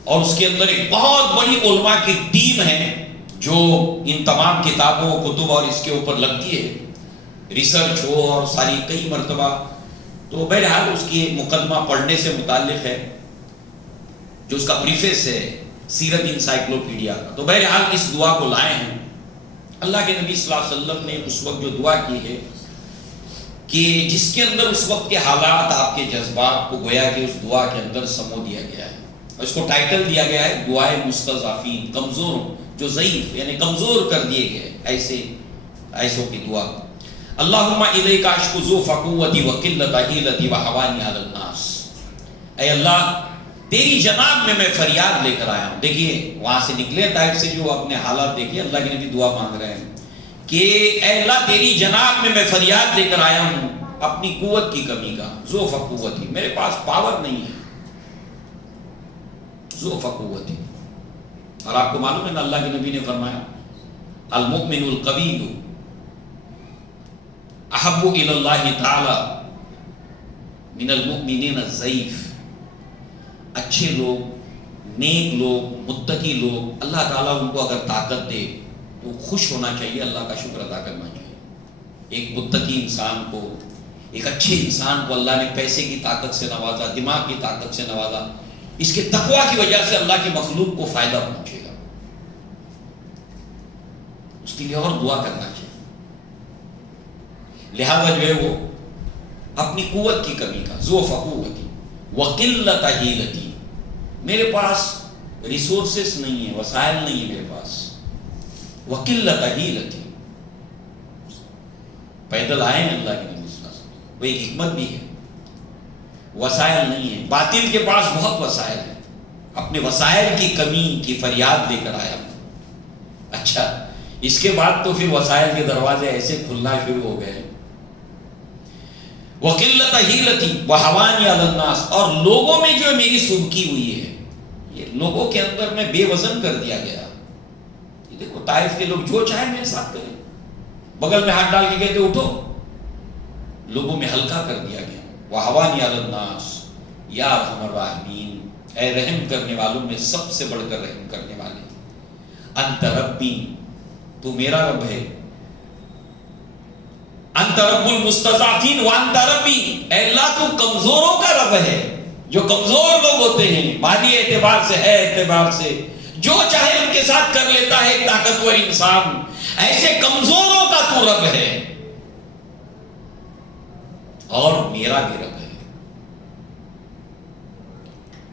اور اس کے اندر ایک بہت بڑی علماء کی ٹیم ہے جو ان تمام کتابوں کتب اور اس کے اوپر لگتی ہے، ریسرچ ہو اور ساری کئی مرتبہ. تو بہرحال اس کی مقدمہ پڑھنے سے متعلق ہے جو اس کا پریفیس ہے سیرت انسائکلوپیڈیا کا. تو بہرحال اس دعا کو لائے ہیں. اللہ کے نبی صلی اللہ علیہ وسلم نے اس وقت جو دعا کی ہے کہ جس کے اندر اس وقت کے حالات، آپ کے جذبات کو گویا کہ اس دعا کے اندر سمو دیا گیا ہے. اس کو ٹائٹل دیا گیا ہے دعائے مستضعفین، کمزور جو ضعیف یعنی کمزور کر دیے گئے ایسوں کی دعا. اللہم الیک اشکو ضعف قوتی وقلت حیلتی وحوانی علی الناس. اے اللہ تیری جناب میں فریاد لے کر آیا ہوں. دیکھیے وہاں سے نکلے ٹائپ سے جو اپنے حالات دیکھیے، اللہ کے نبی دعا مانگ رہے ہیں کہ اے اللہ تیری جناب میں فریاد لے کر آیا ہوں اپنی قوت کی کمی کا. ضعف قوتی، میرے پاس پاور نہیں ہے. ضعف قوتی. اور آپ کو معلوم ہے نا اللہ کے نبی نے فرمایا المؤمن القوی احب الی اللہ تعالی من المؤمنین الضعیف. اچھے لوگ، نیک لوگ، متقی لوگ، اللہ تعالیٰ ان کو اگر طاقت دے تو خوش ہونا چاہیے، اللہ کا شکر ادا کرنا چاہیے. ایک متقی انسان کو، ایک اچھے انسان کو اللہ نے پیسے کی طاقت سے نوازا، دماغ کی طاقت سے نوازا، اس کے تقویٰ کی وجہ سے اللہ کی مخلوق کو فائدہ پہنچے گا. اس کے لیے اور دعا کرنا چاہیے. لہذا جو ہے وہ اپنی قوت کی کمی کا، ضعف قوتی وقلت حیلتی، میرے پاس ریسورسز نہیں ہے، وسائل نہیں ہے میرے پاس. وقلت حیلتی، پیدل آئے ہیں اللہ کے نبی صلی اللہ علیہ وسلم، وہ ایک حکمت بھی ہے. وسائل نہیں ہے. باطل کے پاس بہت وسائل ہے، اپنے وسائل کی کمی کی فریاد لے کر آیا. اچھا اس کے بعد تو پھر وسائل کے دروازے ایسے کھلنا شروع ہو گئے. وقلت حیلتی وحوانی علی الناس، اور لوگوں میں جو میری سبکی ہوئی ہے، یہ لوگوں کے اندر میں بے وزن کر دیا گیا. یہ دیکھو طائف کے لوگ جو چاہے میرے ساتھ کریں، بغل میں ہاتھ ڈال کے کہتے اٹھو، لوگوں میں ہلکا کر دیا گیا. وحوانی علی الناس یا ارحم الراحمین، اے رحم کرنے والوں میں سب سے بڑھ کر رحم کرنے والے. انت ربی، تو میرا رب ہے. انت رب المستضعفین وانت ربی، اے اللہ تو کمزوروں کا رب ہے. جو کمزور لوگ ہوتے ہیں مادی اعتبار سے، ہے اعتبار سے، جو چاہے ان کے ساتھ کر لیتا ہے ایک طاقتور انسان، ایسے کمزوروں کا تو رب ہے اور میرا بھی رب ہے.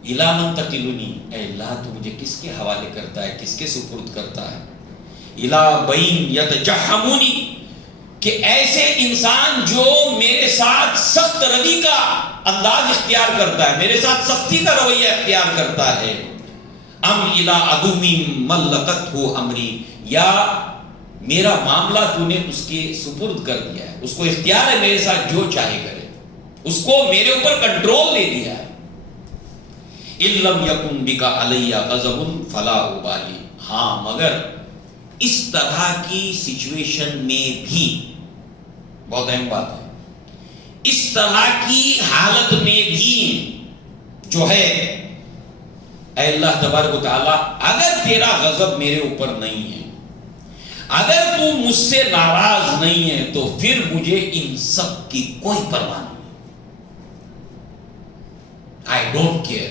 الی من تکلنی، اے اللہ تو مجھے کس کے حوالے کرتا ہے، کس کے سپرد کرتا ہے. الی بین یتجہمونی، کہ ایسے انسان جو میرے ساتھ سخت روی کا انداز اختیار کرتا ہے، میرے ساتھ سختی کا رویہ اختیار کرتا ہے. ام الی عدو ملکتہ امری، یا میرا معاملہ تو نے اس کے سپرد کر دیا ہے، اس کو اختیار ہے میرے ساتھ جو چاہے کرے، اس کو میرے اوپر کنٹرول لے دیا ہے. ان لم یکن بک علی غضب فلا ابالی، ہاں مگر اس طرح کی سچویشن میں بھی، بہت اہم بات ہے، اس طرح کی حالت میں بھی جو ہے اے اللہ تبارک و تعالیٰ اگر تیرا غضب میرے اوپر نہیں ہے، اگر تو مجھ سے ناراض نہیں ہے، تو پھر مجھے ان سب کی کوئی پرواہ نہیں. آئی ڈونٹ کیئر،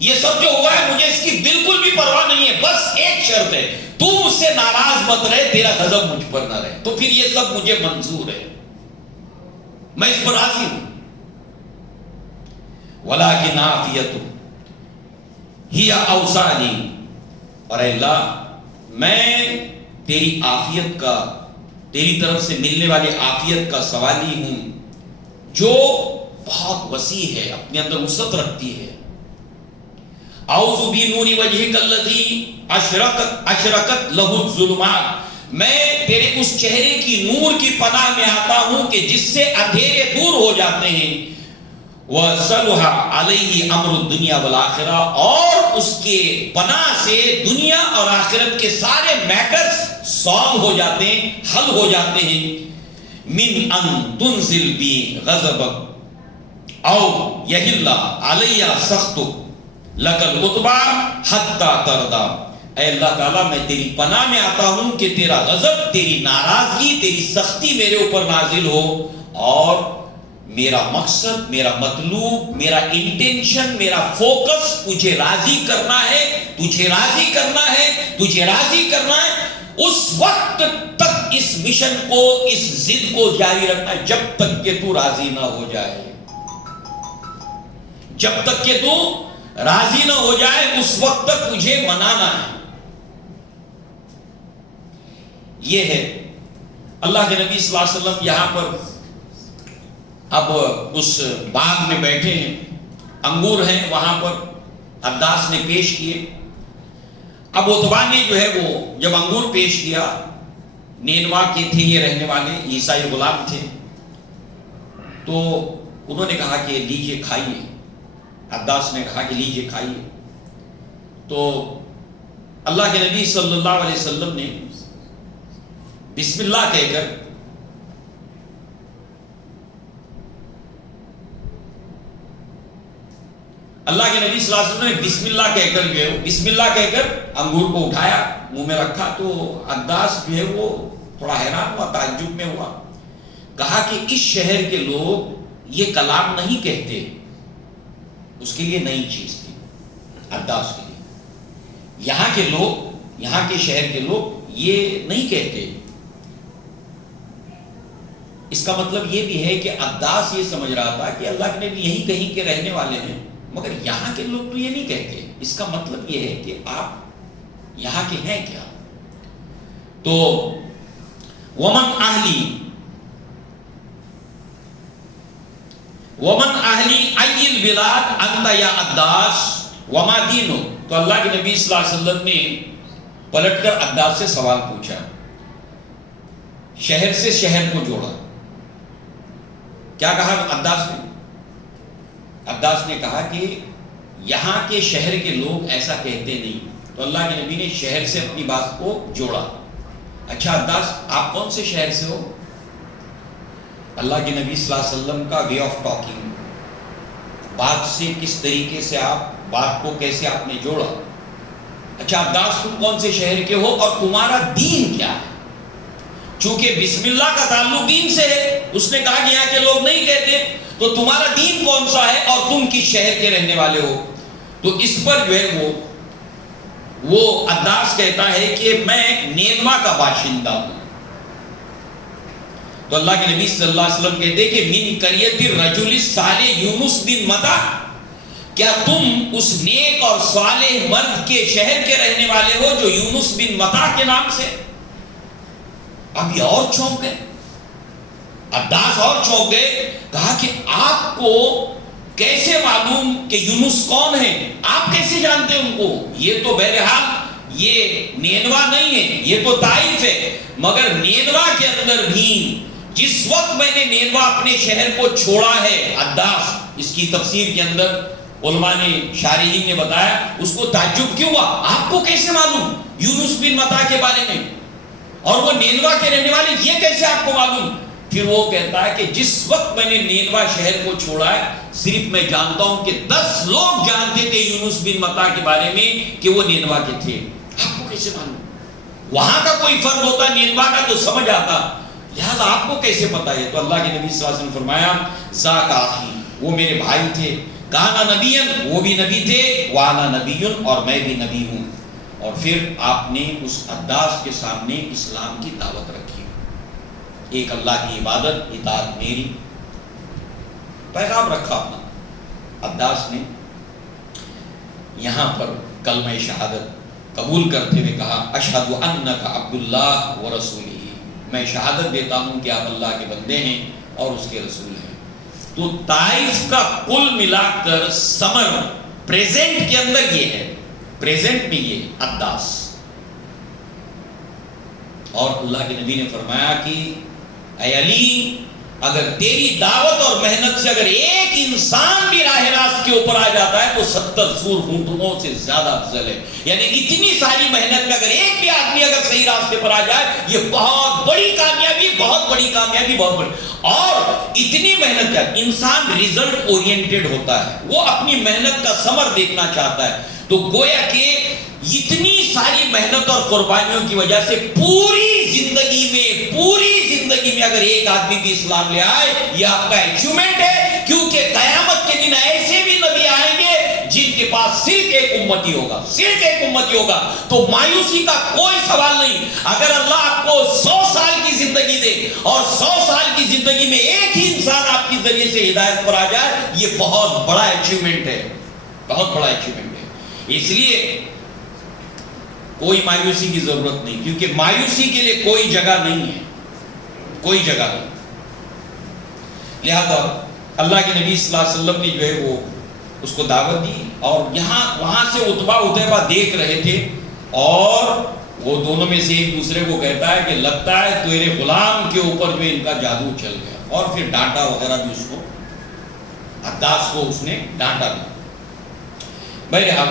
یہ سب جو ہوا ہے مجھے اس کی بالکل بھی پرواہ نہیں ہے. بس ایک شرط ہے، تو مجھ سے ناراض مت رہے، تیرا غضب مجھ پر نہ رہے، تو پھر یہ سب مجھے منظور ہے، میں اس پر راضی ہوں. ولیکن عافیت ہی اوصانی، اور اے اللہ میں تیری عافیت کا، تیری طرف سے ملنے والی عافیت کا سوالی ہوں جو بہت وسیع ہے، اپنے اندر وسعت رکھتی ہے. اعوذ بنور وجہک الذی اشرقت لہ الظلمات، میں تیرے اس چہرے کی نور کی پناہ میں آتا ہوں کہ جس سے اندھیرے دور ہو جاتے ہیں. وَصَلُحَ عَلَيْهِ أَمْرُ الدُّنْيَا وَالْآخِرَةِ، اور اس کے پناہ سے دنیا اور آخرت کے سارے میٹرز سالو ہو جاتے ہیں، حل ہو جاتے ہیں. من ان تنزل بی غضبک او یحل علی سخطک لک العتبی حتی ترضی. اے اللہ تعالیٰ میں تیری پناہ میں آتا ہوں کہ تیرا غضب، تیری ناراضگی، تیری سختی میرے اوپر نازل ہو، اور میرا مقصد، میرا مطلوب، میرا انٹینشن، میرا فوکس تجھے راضی کرنا ہے، تجھے راضی کرنا ہے، تجھے راضی کرنا ہے. اس وقت تک اس مشن کو، اس ضد کو جاری رکھنا ہے جب تک کہ تو راضی نہ ہو جائے. جب تک کہ تو راضی نہ ہو جائے اس وقت تک تجھے منانا ہے. یہ ہے اللہ کے نبی صلی اللہ علیہ وسلم یہاں پر اب اس باغ میں بیٹھے ہیں، انگور ہیں وہاں پر، عداس نے پیش کیے. اب عتبہ نے جو ہے وہ جب انگور پیش کیا، نینوا کے تھے یہ رہنے والے، عیسائی غلام تھے، تو انہوں نے کہا کہ لیجئے کھائیے. عداس نے کہا کہ لیجئے کھائیے. تو اللہ کے نبی صلی اللہ علیہ وسلم نے بسم اللہ کہہ کر اللہ کے نبی صلی اللہ علیہ وسلم نے بسم اللہ کہہ کر جو ہے بسم اللہ کہہ کر انگور کو اٹھایا، منہ میں رکھا. تو عداس جو ہے وہ تھوڑا حیران ہوا، تعجب میں ہوا. کہا کہ اس شہر کے لوگ یہ کلام نہیں کہتے، اس کے لیے نئی چیز تھی عداس کے لیے. یہاں کے لوگ، یہاں کے شہر کے لوگ یہ نہیں کہتے. اس کا مطلب یہ بھی ہے کہ عداس یہ سمجھ رہا تھا کہ اللہ کے نبی یہیں کہیں کے رہنے والے ہیں، مگر یہاں کے لوگ تو یہ نہیں کہتے. اس کا مطلب یہ ہے کہ آپ یہاں کے ہیں کیا؟ تو ومن اہلی ای البلاد انت یا عداس وما دینو. تو اللہ کے نبی صلی اللہ علیہ وسلم نے پلٹ کر عداس سے سوال پوچھا، شہر سے شہر کو جوڑا. کیا کہا عداس نے؟ عداس نے کہا کہ یہاں کے شہر کے لوگ ایسا کہتے نہیں. تو اللہ کے نبی نے شہر سے اپنی بات کو جوڑا. اچھا عداس آپ کون سے شہر سے ہو؟ اللہ کے نبی صلی اللہ علیہ وسلم کا وے آف ٹاکنگ، بات سے کس طریقے سے آپ بات کو کیسے آپ نے جوڑا. اچھا عداس تم کون سے شہر کے ہو اور تمہارا دین کیا ہے؟ چونکہ بسم اللہ کا تعلق دین سے ہے، اس نے کہا کہ یہاں کے لوگ نہیں کہتے، تو تمہارا دین کون سا ہے اور تم کس شہر کے رہنے والے ہو؟ تو اس پر جو ہے وہ عداس کہتا ہے کہ میں نینوا کا باشندہ ہوں. تو اللہ کے نبی صلی اللہ علیہ وسلم کہتے کہ من قریۃ الرجل الصالح یونس بن متی، کیا تم اس نیک اور صالح مرد کے شہر کے رہنے والے ہو جو یونس بن متی کے نام سے؟ اب یہ اور چونک گئے، عداس اور چونک گئے. کہا کہ آپ کو کیسے معلوم کہ یونس کون ہے؟ آپ کیسے جانتے ان کو؟ یہ تو بہرحال یہ نینوا نہیں ہے، یہ تو طائف ہے، مگر نینوا کے اندر بھی جس وقت میں نے نینوا اپنے شہر کو چھوڑا ہے، عداس اس کی تفسیر کے اندر علماء نے، شارحین نے بتایا، اس کو تعجب کیوں ہوا، آپ کو کیسے معلوم یونس بن متی کے بارے میں، اور وہ نینوا کے رہنے والے، یہ کیسے آپ کو معلوم؟ پھر وہ کہتا ہے کہ جس وقت میں نے نینوا شہر کو چھوڑا ہے، صرف میں جانتا ہوں کہ 10 لوگ جانتے تھے یونس بن متی کے بارے میں کہ وہ نینوا کے تھے. آپ کو کیسے معلوم؟ وہاں کا کوئی فرد ہوتا، نینوا کا تو سمجھ آتا، لہذا آپ کو کیسے پتا ہے؟ تو اللہ کے نبی صلی اللہ علیہ وسلم فرمایا ذاک اخی، وہ میرے بھائی تھے، کانا نبیًا، وہ بھی نبی تھے، وانا نبی، اور میں بھی نبی ہوں. اور پھر آپ نے اس عداس کے سامنے اسلام کی دعوت رکھی، ایک اللہ کی عبادت، اطاعت میری، پیغام رکھا اپنا. عداس نے یہاں پر کلمہ شہادت قبول کرتے ہوئے کہا اشہد انک عبد اللہ ورسولہ، میں شہادت دیتا ہوں کہ آپ اللہ کے بندے ہیں اور اس کے رسول ہیں. تو طائف کا کل ملا کر سمر پریزنٹ کے اندر یہ ہے، پریزنٹ میں یہ عداس. اور اللہ کے نبی نے فرمایا کہ اے علی، اگر تیری دعوت اور محنت سے اگر ایک انسان بھی راہ راست کے اوپر آ جاتا ہے تو 70 سور اونٹوں سے زیادہ افضل ہے. یعنی اتنی ساری محنت میں اگر ایک بھی آدمی اگر صحیح راستے پر آ جائے یہ بہت بڑی کامیابی, بہت بڑی کامیابی, بہت بڑی. اور اتنی محنت کا انسان ریزلٹ اورینٹڈ ہوتا ہے, وہ اپنی محنت کا ثمر دیکھنا چاہتا ہے. تو گویا کہ اتنی ساری محنت اور قربانیوں کی وجہ سے پوری زندگی میں اگر ایک آدمی بھی اسلام لے آئے یہ آپ کا اچیومنٹ ہے, کیونکہ قیامت کے دن ایسے بھی نبی آئیں گے جن کے پاس صرف ایک امتی ہوگا, صرف ایک امتی ہوگا. تو مایوسی کا کوئی سوال نہیں. اگر اللہ آپ کو 100 سال کی زندگی دے اور 100 سال کی زندگی میں ایک ہی انسان آپ کے ذریعے سے ہدایت پر آ جائے یہ بہت بڑا اچیومنٹ ہے, بہت بڑا اچیومنٹ ہے. اس لیے کوئی مایوسی کی ضرورت نہیں, کیونکہ مایوسی کے لیے کوئی جگہ نہیں ہے, کوئی جگہ نہیں. لہذا اللہ کے نبی صلی اللہ علیہ وسلم نے جو ہے وہ اس کو دعوت دی, اور وہاں سے عتبہ عتیبہ دیکھ رہے تھے, اور وہ دونوں میں سے ایک دوسرے کو کہتا ہے کہ لگتا ہے تیرے غلام کے اوپر جو ان کا جادو چل گیا, اور پھر ڈانٹا وغیرہ بھی اس کو, عداس کو اس نے ڈانٹا بھی. بہرحال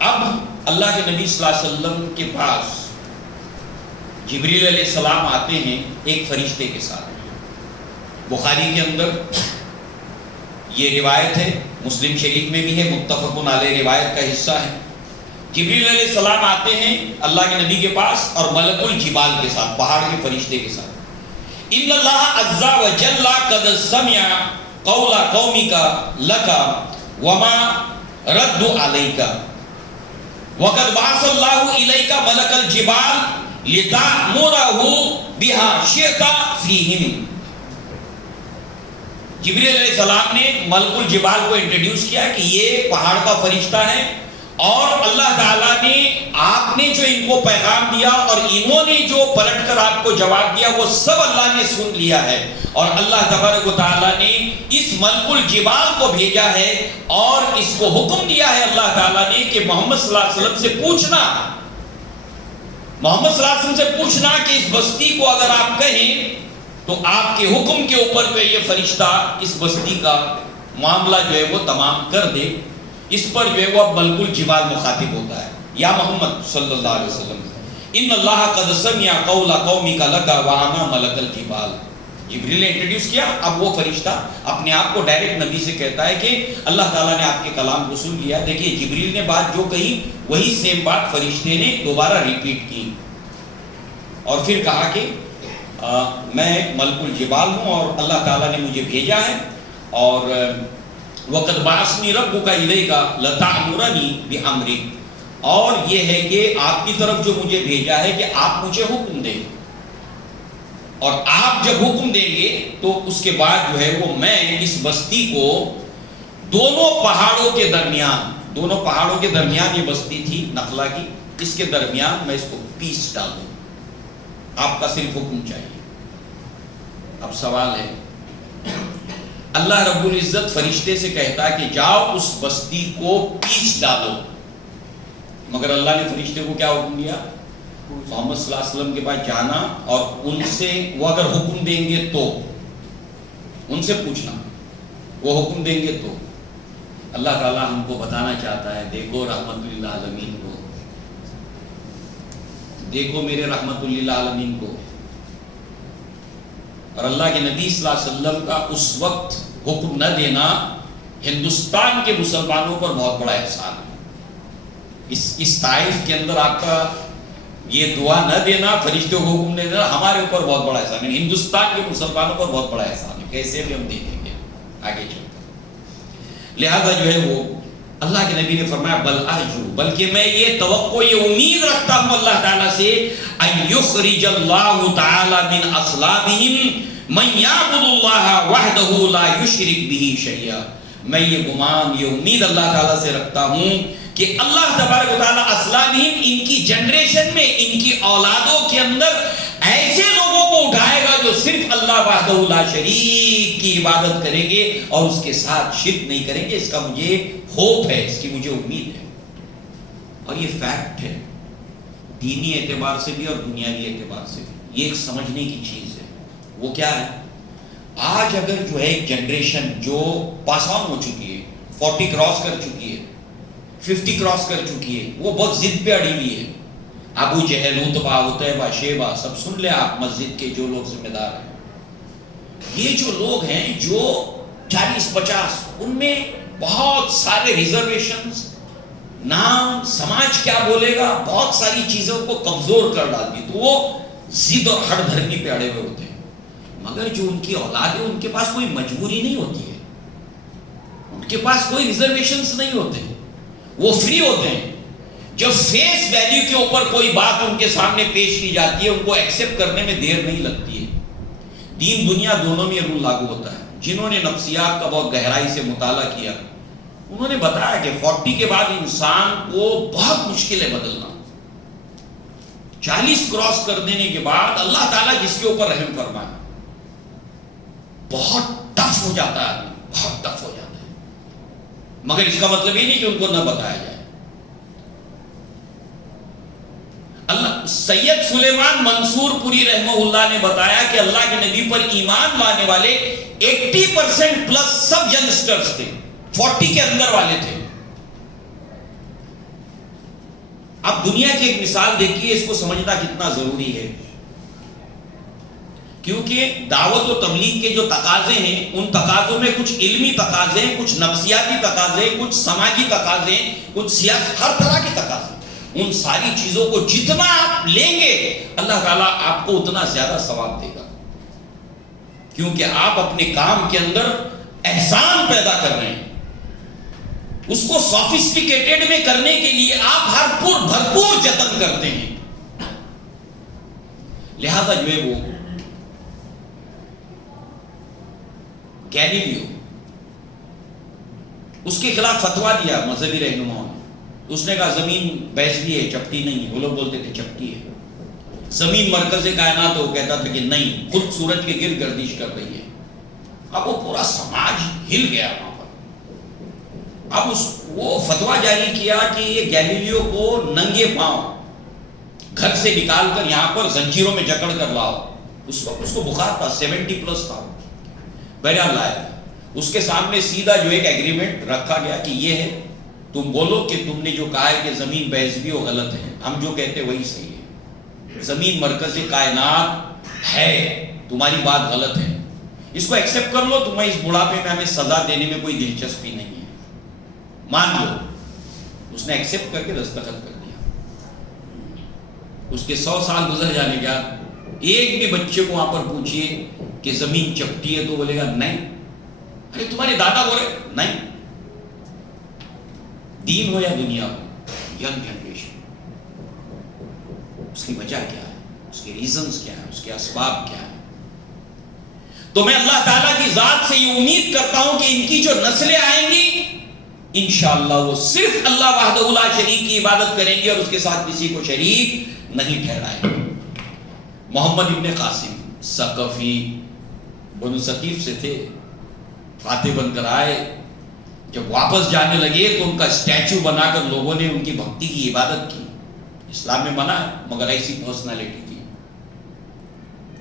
اب اللہ کے نبی صلی اللہ علیہ وسلم کے پاس جبریل علیہ السلام آتے ہیں ایک فرشتے کے ساتھ. بخاری کے اندر یہ روایت ہے, مسلم شریف میں بھی ہے, متفق علیہ روایت کا حصہ ہے. جبریل علیہ السلام آتے ہیں اللہ کے نبی کے پاس اور ملک الجبال کے ساتھ, پہاڑ کے فرشتے کے ساتھ. ان اللہ عز وجل قد سمع قول قومک لک وما رد علیک وقد بعث اللہ الیک ملک الجبال لتأمرہ بها شئت فیہم. جبریل علیہ السلام نے ملک الجبال کو انٹروڈیوس کیا کہ یہ پہاڑ کا فرشتہ ہے, اور اللہ تعالیٰ نے آپ نے جو ان کو پیغام دیا اور انہوں نے جو پلٹ کر آپ کو جواب دیا وہ سب اللہ نے سن لیا ہے, اور اللہ تبارک و تعالیٰ نے اس ملک الجبال کو بھیجا ہے اور اس کو حکم دیا ہے اللہ تعالیٰ نے کہ محمد صلی اللہ علیہ وسلم سے پوچھنا, محمد صلی اللہ علیہ وسلم سے پوچھنا کہ اس بستی کو اگر آپ کہیں تو آپ کے حکم کے اوپر پہ یہ فرشتہ اس بستی کا معاملہ جو ہے وہ تمام کر دے. اس پر جو ہے وہ ملک الجبال مخاطب ہوتا ہے, یا محمد صلی اللہ علیہ وسلم ان اللہ قد سمع قول قومک لک وانا ملک الجبال. جبریل نے انٹروڈیوس کیا, اب وہ فرشتہ اپنے آپ کو ڈائریکٹ نبی سے کہتا ہے کہ اللہ تعالیٰ نے آپ کے کلام کو سن لیا. دیکھیے جبریل نے بات جو کہی وہی سیم بات فرشتے نے دوبارہ ریپیٹ کی, اور پھر کہا کہ میں ملک الجبال ہوں اور اللہ تعالیٰ نے مجھے بھیجا ہے, اور وقت بعثنی ربک الیک لتأمرنی بامری, اور یہ ہے کہ آپ کی طرف جو مجھے بھیجا ہے کہ آپ مجھے حکم دیں, اور آپ جب حکم دیں گے تو اس کے بعد جو ہے وہ میں اس بستی کو دونوں پہاڑوں کے درمیان یہ بستی تھی نخلا کی, اس کے درمیان میں اس کو پیس ڈالوں, آپ کا صرف حکم چاہیے. اب سوال ہے, اللہ رب العزت فرشتے سے کہتا ہے کہ جاؤ اس بستی کو پیس ڈالو, مگر اللہ نے فرشتے کو کیا حکم دیا؟ محمد صلی اللہ علیہ وسلم کے پاس جانا اور ان سے وہ اگر حکم دیں گے تو ان سے پوچھنا, وہ حکم دیں گے تو. اللہ تعالیٰ ہم کو بتانا چاہتا ہے, دیکھو رحمت للعالمین کو, دیکھو میرے رحمت للعالمین کو. اور اللہ کے نبی صلی اللہ علیہ وسلم کا اس وقت حکم نہ دینا ہندوستان کے مسلمانوں پر بہت بڑا احسان ہے. اس طائف کے اندر آپ کا یہ دعا نہ دینا, فرشتوں کو حکم نہ دینا, ہمارے اوپر بہت بڑا احسان ہے, ہندوستان کے مسلمانوں پر بہت بڑا احسان ہے. کیسے بھی ہم دیکھیں گے آگے چل کر. لہذا جو ہے وہ اللہ کے نبی نے فرمایا بل ارجو, بلکہ میں یہ توقع یہ امید رکھتا ہوں اللہ تعالیٰ سے ان یخرج اللہ تعالی من اصلابہم من یعبد اللہ وحدہ لا یشرک بہ شیئا. میں یہ گمان یہ امید اللہ تعالیٰ سے رکھتا ہوں کہ اللہ تبارک و تعالیٰ اصلابہم ان کی جنریشن میں ان کی اولادوں کے اندر ایسے لوگوں کو اٹھائے گا جو صرف اللہ وحدہ لا شریک کی عبادت کریں گے اور اس کے ساتھ شرک نہیں کریں گے. اس کا مجھے ہوپ ہے, اس کی مجھے امید ہے, اور یہ فیکٹ ہے دینی اعتبار سے بھی اور دنیاوی اعتبار سے بھی. یہ ایک سمجھنے کی چیز ہے. وہ کیا ہے؟ آج اگر جو ہے ایک جنریشن جو پاس آن ہو چکی ہے، 40 کراس کر چکی ہے، 50 کراس کر چکی ہے، وہ بہت ضد پہ اڑی ہوئی ہے. ابو جہل، عتبہ، عتیبہ، شیبہ، سب سن لیں آپ، مسجد کے جو لوگ ذمہ دار ہیں. یہ جو لوگ ہیں جو 40-50، ان میں بہت سارے ریزرویشنز، نام، سماج کیا بولے گا، بہت ساری چیزوں کو کمزور کر ڈالتی، تو وہ ضد اور ہٹ دھرمی پہ اڑے ہوئے ہوتے ہیں. مگر جو ان کی اولاد ہے، ان کے پاس کوئی مجبوری نہیں ہوتی ہے، ان کے پاس کوئی ریزرویشنز نہیں ہوتے، وہ فری ہوتے ہیں. جب فیس ویلیو کے اوپر کوئی بات ان کے سامنے پیش کی جاتی ہے، ان کو ایکسپٹ کرنے میں دیر نہیں لگتی ہے. دین دنیا دونوں میں رول لاگو ہوتا ہے. جنہوں نے نفسیات کا بہت گہرائی سے مطالعہ کیا، انہوں نے بتایا کہ 40 کے بعد انسان کو بہت مشکل ہے بدلنا. 40 کراس کر دینے کے بعد اللہ تعالیٰ جس کے اوپر رحم فرمائے، بہت ٹف ہو جاتا ہے، بہت ٹف ہو جاتا ہے. مگر اس کا مطلب یہ نہیں کہ ان کو نہ بتایا جائے. اللہ سید سلیمان منصور پوری رحمہ اللہ نے بتایا کہ اللہ کے نبی پر ایمان لانے والے 80% پلس سب ینگسٹرز تھے، 40 کے اندر والے تھے. اب دنیا کی ایک مثال دیکھیے، اس کو سمجھنا کتنا ضروری ہے. کیونکہ دعوت و تبلیغ کے جو تقاضے ہیں، ان تقاضوں میں کچھ علمی تقاضے ہیں، کچھ نفسیاتی تقاضے ہیں، کچھ سماجی تقاضے ہیں، کچھ سیاسی، ہر طرح کے تقاضے. ان ساری چیزوں کو جتنا آپ لیں گے، اللہ تعالیٰ آپ کو اتنا زیادہ ثواب دے گا. کیونکہ آپ اپنے کام کے اندر احسان پیدا کر رہے ہیں. اس کو سوفسٹیکیٹڈ میں کرنے کے لیے آپ بھرپور جتن کرتے ہیں. لہذا جو ہے وہ گیلیلیو، اس کے خلاف فتویٰ دیا مذہبی رہنماؤں نے. اس نے کہا زمین بیضوی ہے، چپٹی نہیں ہے. وہ لوگ بولتے تھے چپٹی ہے. زمین مرکز کائنات ہے، وہ کہتا تھا کہ نہیں، خود سورج کے گرد گردش کر رہی ہے. اب وہ پورا سماج ہل گیا وہاں پر. اب وہ فتویٰ جاری کیا کہ یہ گیلیلیو کو ننگے پاؤں گھر سے نکال کر یہاں پر زنجیروں میں جکڑ کر لاؤ. اس وقت اس کو بخار تھا، 70 پلس تھا. بہرحال لائے. اس کے سامنے سیدھا جو ایک ایگریمنٹ رکھا گیا کہ یہ ہے، تم بولو کہ تم نے جو کہا ہے کہ زمین بیضوی وہ غلط ہے، ہم جو کہتے وہی صحیح ہے. زمین مرکز کائنات ہے، تمہاری بات غلط ہے، اس کو ایکسپٹ کر لو. تمہیں اس بڑھاپے میں ہمیں سزا دینے میں کوئی دلچسپی نہیں ہے، مان لو. اس نے ایکسپٹ کر کے دستخط کر دیا. اس کے 100 سال گزر جانے کے بعد ایک بھی بچے کو وہاں پر پوچھئے کہ زمین چپٹی ہے تو بولے گا نہیں. ارے تمہارے دادا بولے نہیں. دین ہو یا دنیا ہو، ینگ جنریشن، اس کی وجہ کیا ہے، اس کے ریزنز کیا ہے، اس کے اسباب کیا ہے. تو میں اللہ تعالیٰ کی ذات سے یہ امید کرتا ہوں کہ ان کی جو نسلیں آئیں گی، انشاءاللہ وہ صرف اللہ وحدہ لا شریک کی عبادت کریں گے اور اس کے ساتھ کسی کو شریک نہیں ٹھہرائیں گے. محمد ابن قاسم ثقفی بنو ثقیف سے تھے، فاتح بن کر آئے. جب واپس جانے لگے تو ان کا اسٹیچو بنا کر لوگوں نے ان کی بھکتی کی عبادت کی. اسلام میں منع ہے، مگر ایسی پرسنالٹی تھی.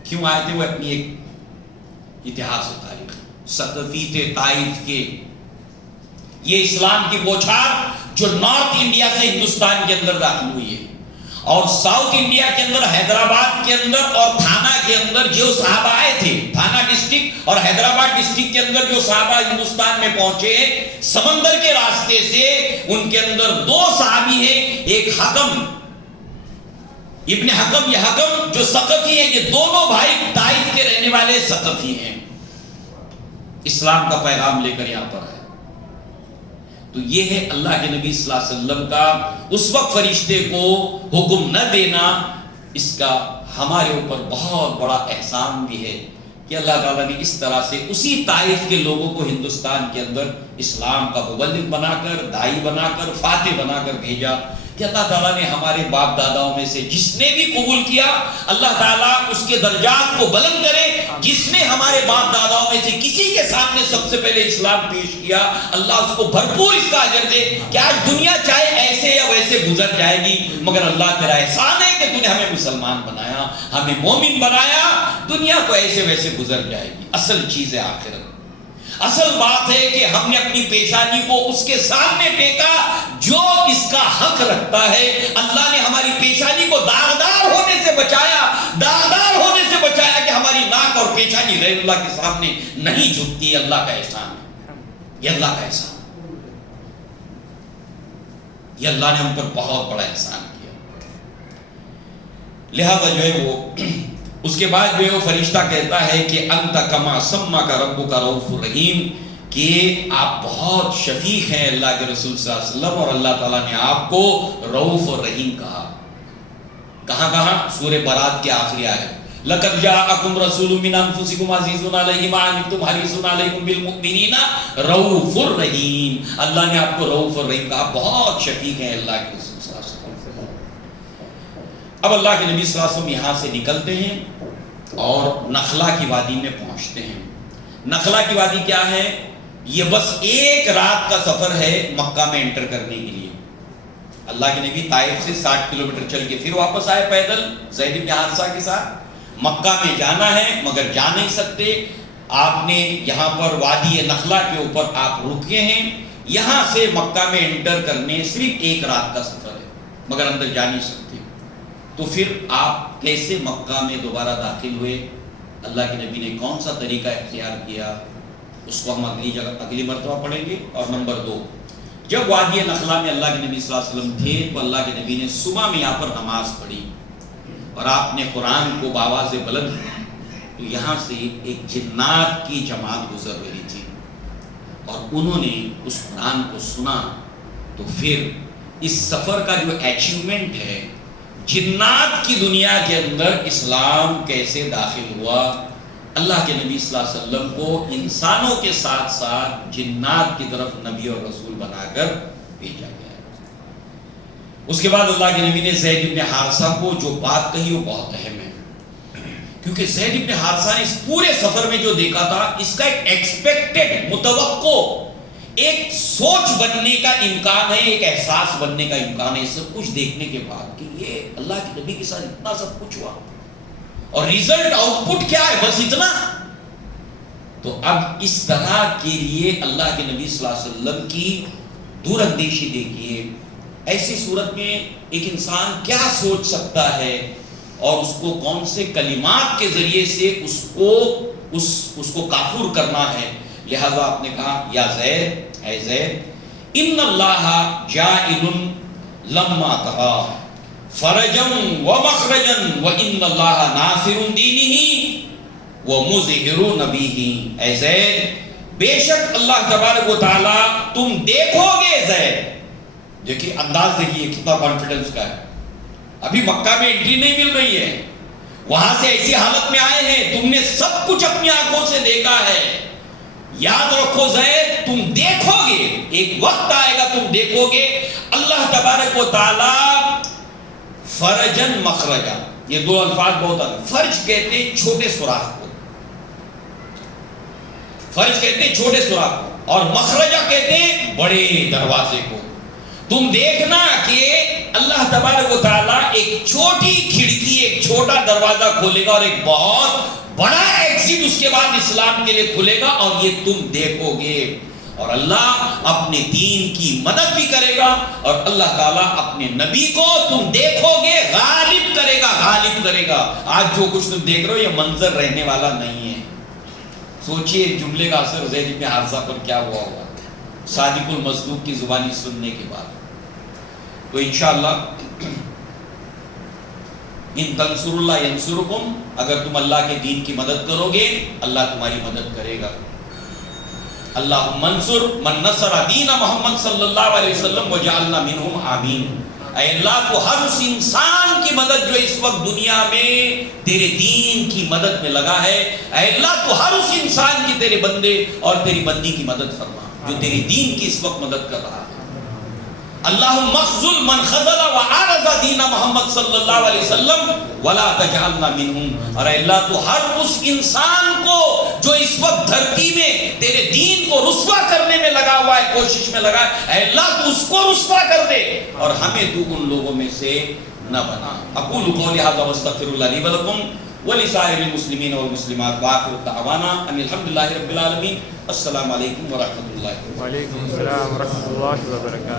کیوں آئے تھے؟ وہ اپنی ایک اتہاس و تاریخ. ثقفی تھے طائف کے. یہ اسلام کی بوچھار جو نارتھ انڈیا سے ہندوستان کے اندر داخل ہوئی ہے، اور ساؤتھ انڈیا کے اندر حیدرآباد کے اندر اور تھانہ کے اندر جو صحابہ آئے تھے، تھانہ ڈسٹرکٹ اور حیدرآباد ڈسٹرکٹ کے اندر جو صحابہ ہندوستان میں پہنچے، سمندر کے راستے سے ان کے اندر 2 صحابی ہیں. ایک حکم ابن حکم، یہ حکم جو ثقفی ہیں، یہ دونوں بھائی طائف کے رہنے والے ثقفی ہیں. اسلام کا پیغام لے کر یہاں پر آئے. تو یہ ہے اللہ کے نبی صلی اللہ علیہ وسلم کا اس وقت فرشتے کو حکم نہ دینا. اس کا ہمارے اوپر بہت بڑا احسان بھی ہے کہ اللہ تعالیٰ نے اس طرح سے اسی طائف کے لوگوں کو ہندوستان کے اندر اسلام کا مبلغ بنا کر، دائی بنا کر، فاتح بنا کر بھیجا. کہ اللہ تعالیٰ نے ہمارے باپ داداؤں میں سے جس نے بھی قبول کیا، اللہ تعالیٰ اس کے درجات کو بلند کرے. جس نے ہمارے باپ داداؤں میں سے کسی کے سامنے سب سے پہلے اسلام پیش کیا، اللہ اس کو بھرپور اس کا اجر دے. کہ آج دنیا چاہے ایسے یا ویسے ویسے گزر جائے گی، مگر اللہ تیرا احسان ہے کہ تو نے ہمیں مسلمان بنایا، ہمیں مومن بنایا، دنیا تو ایسے ویسے گزر جائے گی۔ اصل چیز ہے آخرت، اصل بات ہے کہ ہم نے اپنی پیشانی کو اس کے سامنے ٹیکا جو اس کا حق رکھتا ہے۔ اللہ نے ہماری پیشانی کو داغدار ہونے سے بچایا، داغدار ہونے سے بچایا کہ ہماری ناک اور پیشانی غیر اللہ کے سامنے نہیں جھکتی۔ اللہ کا احسان ہے، یہ اللہ کا احسان، یہ اللہ نے ہم پر بہت بڑا احسان کیا۔ لہذا جو ہے وہ اس کے بعد جو ہے وہ فرشتہ کہتا ہے کہ انت کما سما کا ربو کا رؤوف الرحیم، کہ آپ بہت شفیق ہیں اللہ کے رسول صلی اللہ علیہ وسلم، اور اللہ تعالیٰ نے آپ کو رؤوف الرحیم کہا۔ کہاں کہاں؟ سورہ برات کے آخری آیت، لقد جاءکم رسول من انفسکم عزیز علیہ ما عنتم حریص علیکم بالمؤمنین رؤوف الرحیم۔ اللہ نے آپ کو رؤوف الرحیم کہا، بہت شفیق ہیں اللہ کے رسول صلی اللہ علیہ وسلم۔ اب اللہ کے نبی صلی اللہ علیہ وسلم یہاں سے نکلتے ہیں اور نخلا کی وادی میں پہنچتے ہیں۔ نخلا کی وادی کیا ہے؟ یہ بس ایک رات کا سفر ہے مکہ میں انٹر کرنے کے لیے۔ اللہ کے نبی طائف سے 60 کلومیٹر چل کے پھر واپس آئے پیدل زید بن حارثہ کے ساتھ۔ مکہ میں جانا ہے مگر جا نہیں سکتے، آپ نے یہاں پر وادی نخلا کے اوپر آپ رکے ہیں۔ یہاں سے مکہ میں انٹر کرنے صرف ایک رات کا سفر ہے مگر اندر جا نہیں سکتے۔ تو پھر آپ کیسے مکہ میں دوبارہ داخل ہوئے؟ اللہ کے نبی نے کون سا طریقہ اختیار کیا؟ اس کو ہم اگلی مرتبہ پڑھیں گے۔ اور نمبر 2، جب وادی نخلا میں اللہ کے نبی صلی اللہ علیہ وسلم تھے تو اللہ کے نبی نے صبح میں یہاں پر نماز پڑھی اور آپ نے قرآن کو بآواز بلند کیا، تو یہاں سے ایک جنات کی جماعت گزر رہی تھی اور انہوں نے اس قرآن کو سنا۔ تو پھر اس سفر کا جو اچیومنٹ ہے، جنات کی دنیا کے اندر اسلام کیسے داخل ہوا، اللہ کے نبی صلی اللہ علیہ وسلم کو انسانوں کے ساتھ ساتھ جنات کی طرف نبی اور رسول بنا کر بھیجا گیا۔ اس کے بعد اللہ کے نبی نے زید بن حارثہ کو جو بات کہی وہ بہت اہم ہے، کیونکہ زید بن حارثہ نے اس پورے سفر میں جو دیکھا تھا، اس کا ایک ایکسپیکٹڈ، متوقع ایک سوچ بننے کا امکان ہے، ایک احساس بننے کا امکان ہے، سب کچھ دیکھنے کے بعد کہ یہ اللہ کے نبی کے ساتھ اتنا سب کچھ ہوا اور ریزلٹ آؤٹ پٹ کیا ہے، بس اتنا۔ تو اب اس طرح کے لیے اللہ کے نبی صلی اللہ علیہ وسلم کی دور اندیشی دیکھیے، ایسی صورت میں ایک انسان کیا سوچ سکتا ہے اور اس کو کون سے کلمات کے ذریعے سے اس کو کافر کرنا ہے۔ لہذا آپ نے کہا یا زید، اے زید، ان اللہ جاعل لما ترا فرجا ومخرجا وان اللہ ناصر دینہ ومظہر نبیہ۔ اے زید، بے شک اللہ تبارک و تعالی، تم دیکھو گے زید، دیکھیے انداز دیکھیے کتنا کانفیڈنس کا ہے، ابھی مکہ میں انٹری نہیں مل رہی ہے، وہاں سے ایسی حالت میں آئے ہیں، تم نے سب کچھ اپنی آنکھوں سے دیکھا ہے۔ یاد رکھو زید، تم دیکھو گے، ایک وقت آئے گا تم دیکھو گے اللہ تبارک و تعالی فرجن مخرجا، یہ دو الفاظ بہت ہیں۔ فرج کہتے ہیں چھوٹے سوراخ کو، فرج کہتے ہیں چھوٹے سوراخ کو، اور مخرجا کہتے ہیں بڑے دروازے کو۔ تم دیکھنا کہ اللہ تبارک و تعالیٰ ایک چھوٹی کھڑکی، ایک چھوٹا دروازہ کھولے گا اور ایک بہت بڑا ایکسٹ اس کے بعد اسلام کے لیے کھلے گا، اور یہ تم دیکھو گے۔ اور اللہ اپنے دین کی مدد بھی کرے گا، اور اللہ تعالیٰ اپنے نبی کو تم دیکھو گے غالب کرے گا، غالب کرے گا۔ آج جو کچھ تم دیکھ رہے ہو یہ منظر رہنے والا نہیں ہے۔ سوچئے جملے کا اثر زید بن حارثہ پر کیا ہوا ہوگا صادق المصدوق کی زبانی سننے کے بعد۔ تو انشاءاللہ ان تنصر اللہ ینصرکم، اگر تم اللہ کے دین کی مدد کرو گے اللہ تمہاری مدد کرے گا۔ اللہم انصر من نصر دین محمد صلی اللہ علیہ وسلم وجعلنا منہم آمین۔ اے اللہ کو ہر اس انسان کی مدد جو اس وقت دنیا میں تیرے دین کی مدد میں لگا ہے، اے اللہ تو ہر اس انسان کی، تیرے بندے اور تیری بندی کی مدد فرما جو تیری دین کی اس وقت مدد کر رہا ہے۔ اللہم اخذل من خذل وعارض دین محمد صلی اللہ علیہ وسلم ولا تجعلنا منہم. اور اے اللہ تو ہر اس انسان کو جو اس وقت دھرتی میں تیرے دین کو رسوا کرنے میں لگا ہوا ہے، کوشش میں لگا ہے، اے اللہ تو اس کو رسوا کر دے اور ہمیں تو ان لوگوں میں سے نہ بنا. اقول قولی ھذا واستغفر اللہ لی ولکم ولسائر المسلمین والمسلمات وآخر دعوانا ان الحمدللہ رب العالمین. السلام علیکم ورحمۃ اللہ. وعلیکم السلام ورحمۃ اللہ وبرکاتہ.